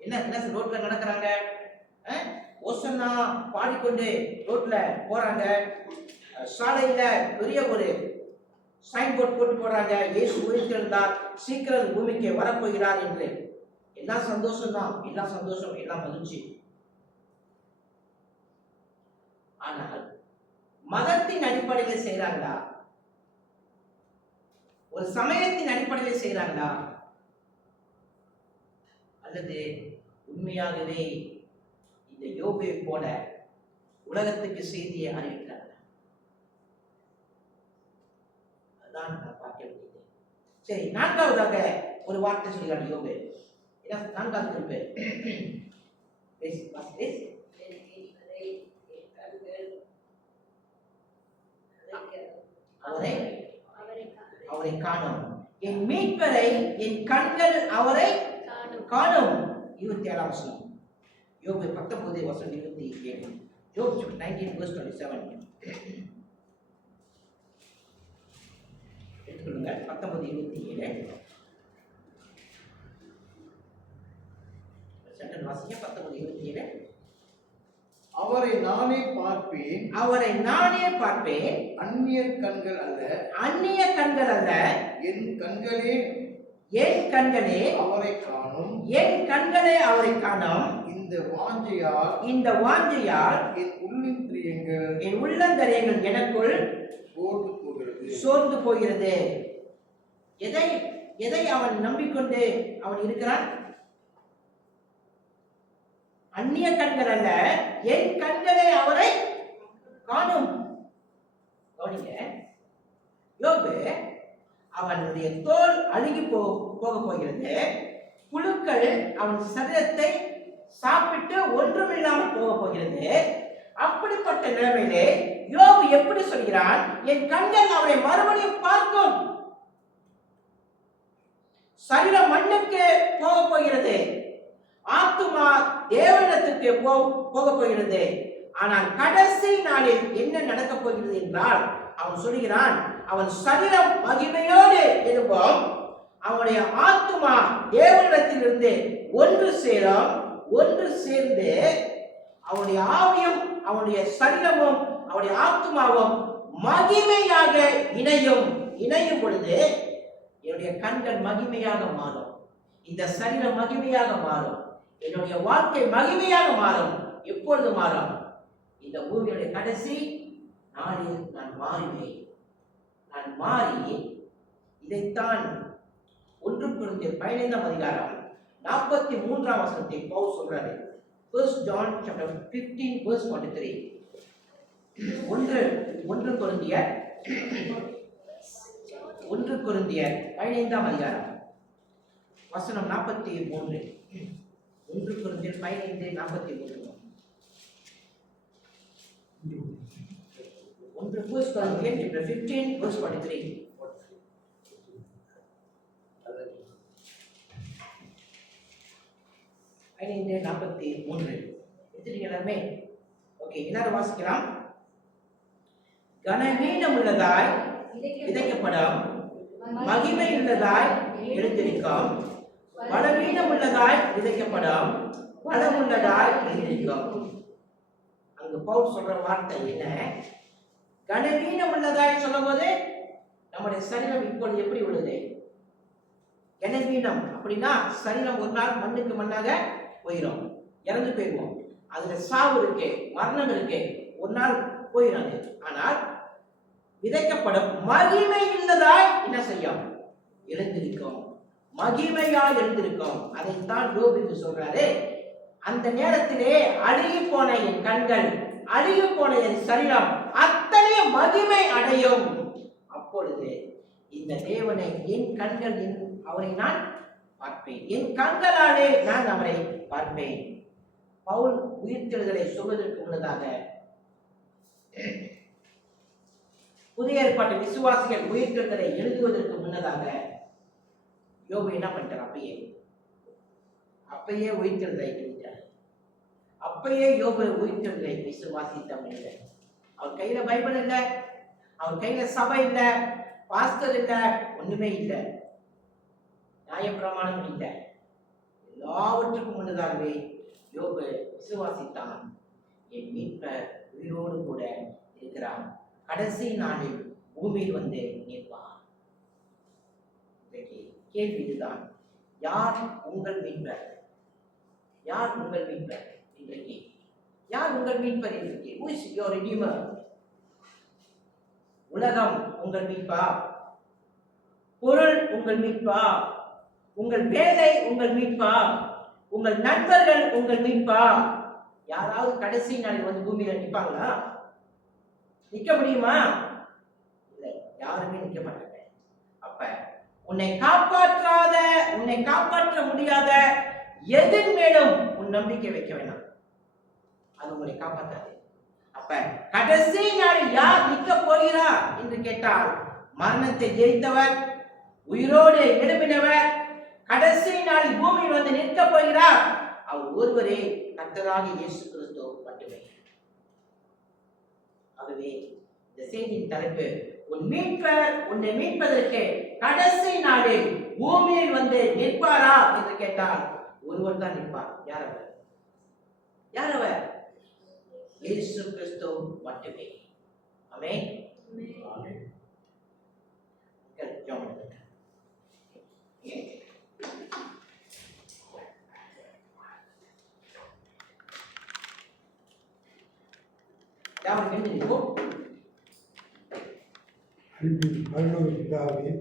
என்ன ரோட்ல நடக்கிறாங்க, ஓசன்னா பாடிக்கொண்டு ரோட்ல போறாங்க. சாலையில பெரிய ஒரு சைன் போர்ட் போட்டு போறாங்க, இயேசு உயிர்த்தெழுந்தார், சீக்கிரம் பூமிக்கு வரப்போகிறார் என்று. எல்லாம் சந்தோஷம் தான், எல்லாம் சந்தோஷம், எல்லாம் மகிழ்ச்சி. ஆனால் மதத்தின் அடிப்படையில் செய்யறாங்களா, ஒரு சமயத்தின் அடிப்படையில் செய்யறாங்களா, அல்லது உண்மையாகவே இந்த யோபை போல உலகத்துக்கு செய்தியை அறிவிக்கிறார்கள்? அதுதான் நான் பார்க்க வேண்டியது. சரி, நான்காவதாக ஒரு வார்த்தை சொல்கிறார் யோபு. நான்காவது பேர் அவரை காணும். என் மீட்பரை என் கண்கள் அவரை காணும். 27ஆம் வசனம். யோபு 19:27. Job 19:27. எடுத்துக்கொள்ளுங்க. 19:27. சென்டென்ஸ் வாசிங்க. 19:27. அவரை நானே பார்ப்பேன், அவரை நானே பார்ப்பேன், அந்நிய கண்கள் அல்ல, அந்நிய கண்கள் அல்ல, என் கண்களே அவரை காணும், என் கண்களே அவரை காணும். இந்த வாஞ்சையால் என் உள்ளிந்திரியங்கள் உள்ளந்தரியங்கள் எனக்குள் சோர்ந்து போகிறது. எதை அவன் நம்பிக்கொண்டு அவன் இருக்கிறான்? அந்நிய கண்கள் அல்ல, என் கண்களே அவரை காணும். யோபு அவனுடைய தோல் அழுகி போக போகிறது. புழுக்கள் அவன் சரீரத்தை சாப்பிட்டு ஒன்றுமில்லாமல் போக போகிறது. அப்படிப்பட்ட நிலைமையிலே யோபு எப்படி சொல்கிறான்? என் கண்கள் அவரை மறுபடியும் பார்க்கும். சரீரம் மண்ணுக்கு போக போகிறது, ஆத்துமா தேவனிடத்துக்கு போக போகிறது. ஆனால் கடைசி நாளில் என்ன நடக்க போகிறது என்றால், அவன் சொல்கிறான் அவன் சரீரம் மகிமையோடு எழும்பும், அவனுடைய ஆத்துமா தேவனிடத்திலிருந்து ஒன்று சேரும். ஒன்று சேர்ந்து அவனுடைய ஆவியும் அவனுடைய சரீரமும் அவனுடைய ஆத்துமாவும் மகிமையாக இணையும் பொழுது என்னுடைய கண்கள் மகிமையாக மாறும், இந்த சரீரம் மகிமையாக மாறும், என்னுடைய வாழ்க்கை மகிமையாக மாறும். எப்பொழுது மாறும்? இந்த பூமியுடைய கடைசி நாளில் நான் மாறுவேன். நான் மாறி இதைத்தான் 1 கொரிந்தியர் 15ஆம் அதிகாரம் 43ஆம் வசனத்தை பவுல் சொல்றாரு. 1 John chapter 15 verse 43. 1 கொரிந்தியர் 15ஆம் அதிகாரம் வசனம் 43. 1 கொரிந்தியர் 15:43. 1 Corinthians chapter 15 verse 43. 15:43. எடுத்துட்டீங்க எல்லாருமே? ஓகே, எல்லாரும் வாசிக்கலாம். கனவீனம் உள்ளதாய் விதைக்கப்படும், மகிமை உள்ளதாய் எழுந்திருக்கும். பலவீனம் உள்ளதாய் விதைக்கப்படும், பலம் உள்ளதாய் எழுந்திருக்கும். அங்கு பவுல் சொல்ற வார்த்தை என்ன? கனவீனம் உள்ளதாய் சொல்லும் போது நம்முடைய சரீரம் இப்பொழுது எப்படி உள்ளது? கனவீனம் அப்படின்னா சரீரம் ஒரு நாள் மண்ணுக்கு மண்ணாக போயிடும், இறந்து போயிடுவோம். அதுல சாவு இருக்கு, மரணம் இருக்கு, ஒரு நாள் போயிடாது. ஆனால் விதைக்கப்படும் மகிமை உள்ளதாய் என்ன செய்யும்? எழுந்திருக்கும். மகிமையால் எழுந்திருக்கும். அதைத்தான் யோபு என்று சொல்றாரு. அந்த நேரத்திலே அழுகி போன என் கண்கள், அழுகி போன என் சரீரம் அத்தனை மகிமை அடையும். அப்பொழுது இந்த தேவனை என் கண்கள் அவரை நான் பார்ப்பேன், என் கண்களாலே நான் அவரை பார்ப்பேன். பவுல் உயிர்த்தெழுதலை சொல்வதற்கு முன்னதாக புதிய ஏற்பாட்டு விசுவாசிகள் உயிர்த்தெழுதலை எழுதுவதற்கு முன்னதாக யோபு என்ன பண்ணிட்டார்? அப்பயே உயிர்த்தெழுதலை எழுதிட்டார். அப்பயே யோபு உயிர்த்தெழுதலை விசுவாசித்த மனிதர். அவர் கையில பைபிள் இல்லை, அவர் கையில சபை இல்லை, பாஸ்டர் இல்லை, ஒண்ணுமே இல்லை, நியாயப்பிரமாணம் இல்லை. எல்லாவற்றுக்கும் முன்னதாகவே யோபு விசுவாசித்தான். என் மீட்பர் உயிரோடு கூட இருக்கிறான், கடைசி நாளில் பூமியில் வந்து நிற்பார். இன்றைக்கு கேள்வி இதுதான், யார் உங்கள் மீட்பர்? யார் உங்கள் மீட்பர்? இன்றைக்கு யார் உங்கள் மீட்பர்? இன்றைக்கு who is your redeemer? உலகம் உங்கள் மீட்பா? பொருள் உங்கள் மீட்பா? உங்கள் வேலை உங்கள் மீட்பா? உங்கள் நண்பர்கள் உங்கள் மீட்பா? யாராவது கடைசி நாளில் வந்து பூமியில நிற்பாங்களா? நிக்க முடியுமா? இல்லை, யாருமே நிக்க மாட்டாங்க. அப்ப உன்னை காப்பாற்ற முடியாத எதன் மேலும் உன் நம்பிக்கை வைக்க வேண்டாம், அது உங்களை காப்பாற்றாது. அப்ப கடைசி நாளில் யார் நிற்க போகிறார் என்று கேட்டால், மரணத்தை ஜெயித்தவர், உயிரோடு எழுப்பினவர், கடைசி நாளில் பூமியில் வந்து நிற்க போகிறார். அவர் ஒருவரே, கர்த்தராகிய இயேசு கிறிஸ்து மட்டுமே. ஆகவே இந்த செய்தியின் தலைப்பு, உன் மீட்பர் உன்னை மீட்பதற்கு கடைசி நாளில் பூமியில் வந்து நிற்பாரா என்று கேட்டால், ஒருவர் தான் நிற்பார். யார் அவர்? யார் அவர்? இயேசு கிறிஸ்து மட்டுமே. ஆமென். ஆமென். அன்பின் பரலோக பிதாவே,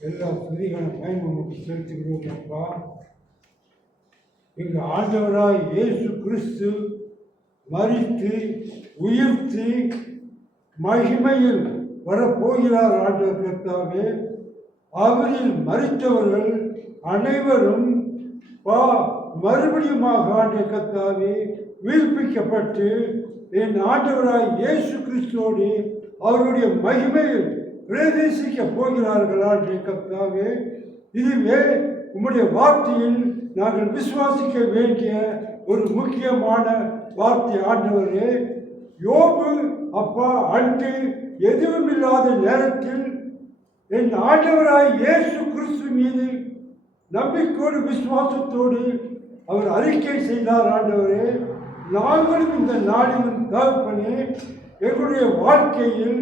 எல்லா துதிகளும் மகிமையும் செலுத்துகிறோம் அப்பா. எங்கள் ஆண்டவராய் இயேசு கிறிஸ்து மரித்து உயிர்த்து மகிமையில் வரப்போகிறார். ஆண்டவர் கர்த்தாவே, அவரில் மரித்தவர்கள் அனைவரும் மறுபடியுமாக ஆண்டவர் கர்த்தாவே உயிர்ப்பிக்கப்பட்டு என் ஆண்டவராய் இயேசு கிறிஸ்துவோடு அவருடைய மகிமையில் பிரவேசிக்க போகிறார்கள். ஆண்டவர் கர்த்தாவே, இதுவே உம்முடைய வார்த்தையில் நாங்கள் விசுவாசிக்க வேண்டிய ஒரு முக்கியமான வார்த்தை. ஆண்டவரே, யோபு அப்பா அன்று எதுவும் இல்லாத நேரத்தில் என் ஆண்டவராய் இயேசு கிறிஸ்து மீது நம்பிக்கையோடு விசுவாசத்தோடு அவர் அறிக்கை செய்தார். ஆண்டவரே, நாங்களும் இந்த நாளிலும் தகப்பனே, எங்களுடைய வாழ்க்கையில்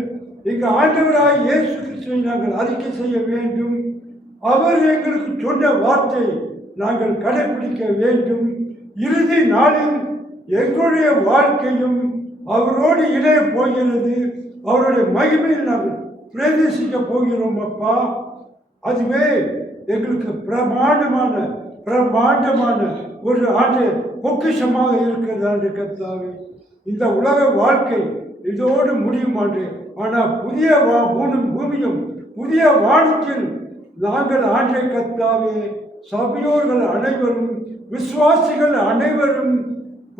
எங்கள் ஆண்டவராய் இயேசு கிறிஸ்துவை நாங்கள் அறிக்கை செய்ய வேண்டும். அவர் எங்களுக்கு சொன்ன வார்த்தை நாங்கள் கடைபிடிக்க வேண்டும். இறுதி நாளில் எங்களுடைய வாழ்க்கையும் அவரோடு இணைய போகிறது. அவருடைய மகிமையில் நாங்கள் பிரவேசிக்க போகிறோம் அப்பா. அதுவே எங்களுக்கு பிரமாண்டமான ஒரு ஆண்டு பொக்கிஷமாக இருக்கிறது ஆண்டு கர்த்தாவே. இந்த உலக வாழ்க்கை இதோடு முடியும் ஆண்டு. ஆனால் புதிய பூமியும் புதிய வானத்தில் நாங்கள் ஆண்டை கர்த்தாவே சபையோர்கள் அனைவரும் விசுவாசிகள் அனைவரும்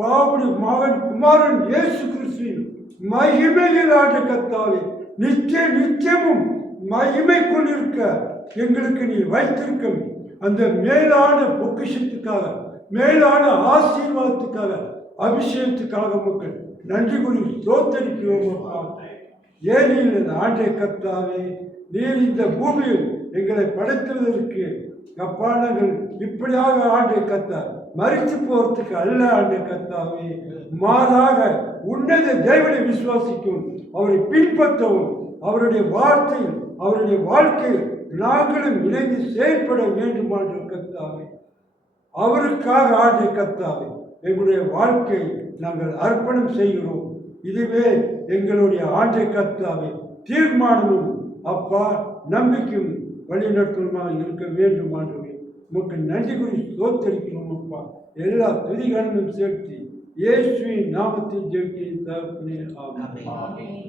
பாவுடைய மகன் குமாரன் இயேசு கிறிஸ்துவின் மகிமையில் ஆண்டு கர்த்தாவே நிச்சயமும் மகிமைக்குள் இருக்க எங்களுக்கு நீ வைத்திருக்கும் அந்த மேலான பொக்கிஷத்துக்காக மேலான ஆசீர்வாதத்துக்காக அபிஷேகத்துக்காக மக்கள் நன்றி கூறி ஸ்தோத்தரிக்கிறோம். ஏனில் ஆண்டை கர்த்தாவே நீர் இந்த பூமியில் எங்களை படைத்ததற்கு அப்பா நாங்கள் இப்படியாக ஆண்டை கர்த்தார் மறித்து போறதுக்கு அல்ல ஆண்டை கர்த்தாவே, மாறாக உன்னத தேவனை விசுவாசிக்கும் அவரை பின்பற்றவும் அவருடைய வார்த்தையில் அவருடைய வாழ்க்கையில் நாங்களும் இணைந்து செயல்பட வேண்டுமான்ற கர்த்தாவே அவருக்காக ஆண்டை கர்த்தாவே எங்களுடைய வாழ்க்கையை நாங்கள் அர்ப்பணம் செய்கிறோம். இதுவே எங்களுடைய ஆண்டை கர்த்தாவே தீர்மானமும் அப்பா நம்பிக்கையும் வழிநடத்தமாக இருக்க வேண்டுமானவரே உமக்கு நன்றி கூறி ஸ்தோத்தரிக்கிறோம் அப்பா. எல்லா துதிகரமும் சேர்த்து இயேசுவின் நாமத்தில் ஜெபிக்கிறேன் தகப்பனே. ஆமென்.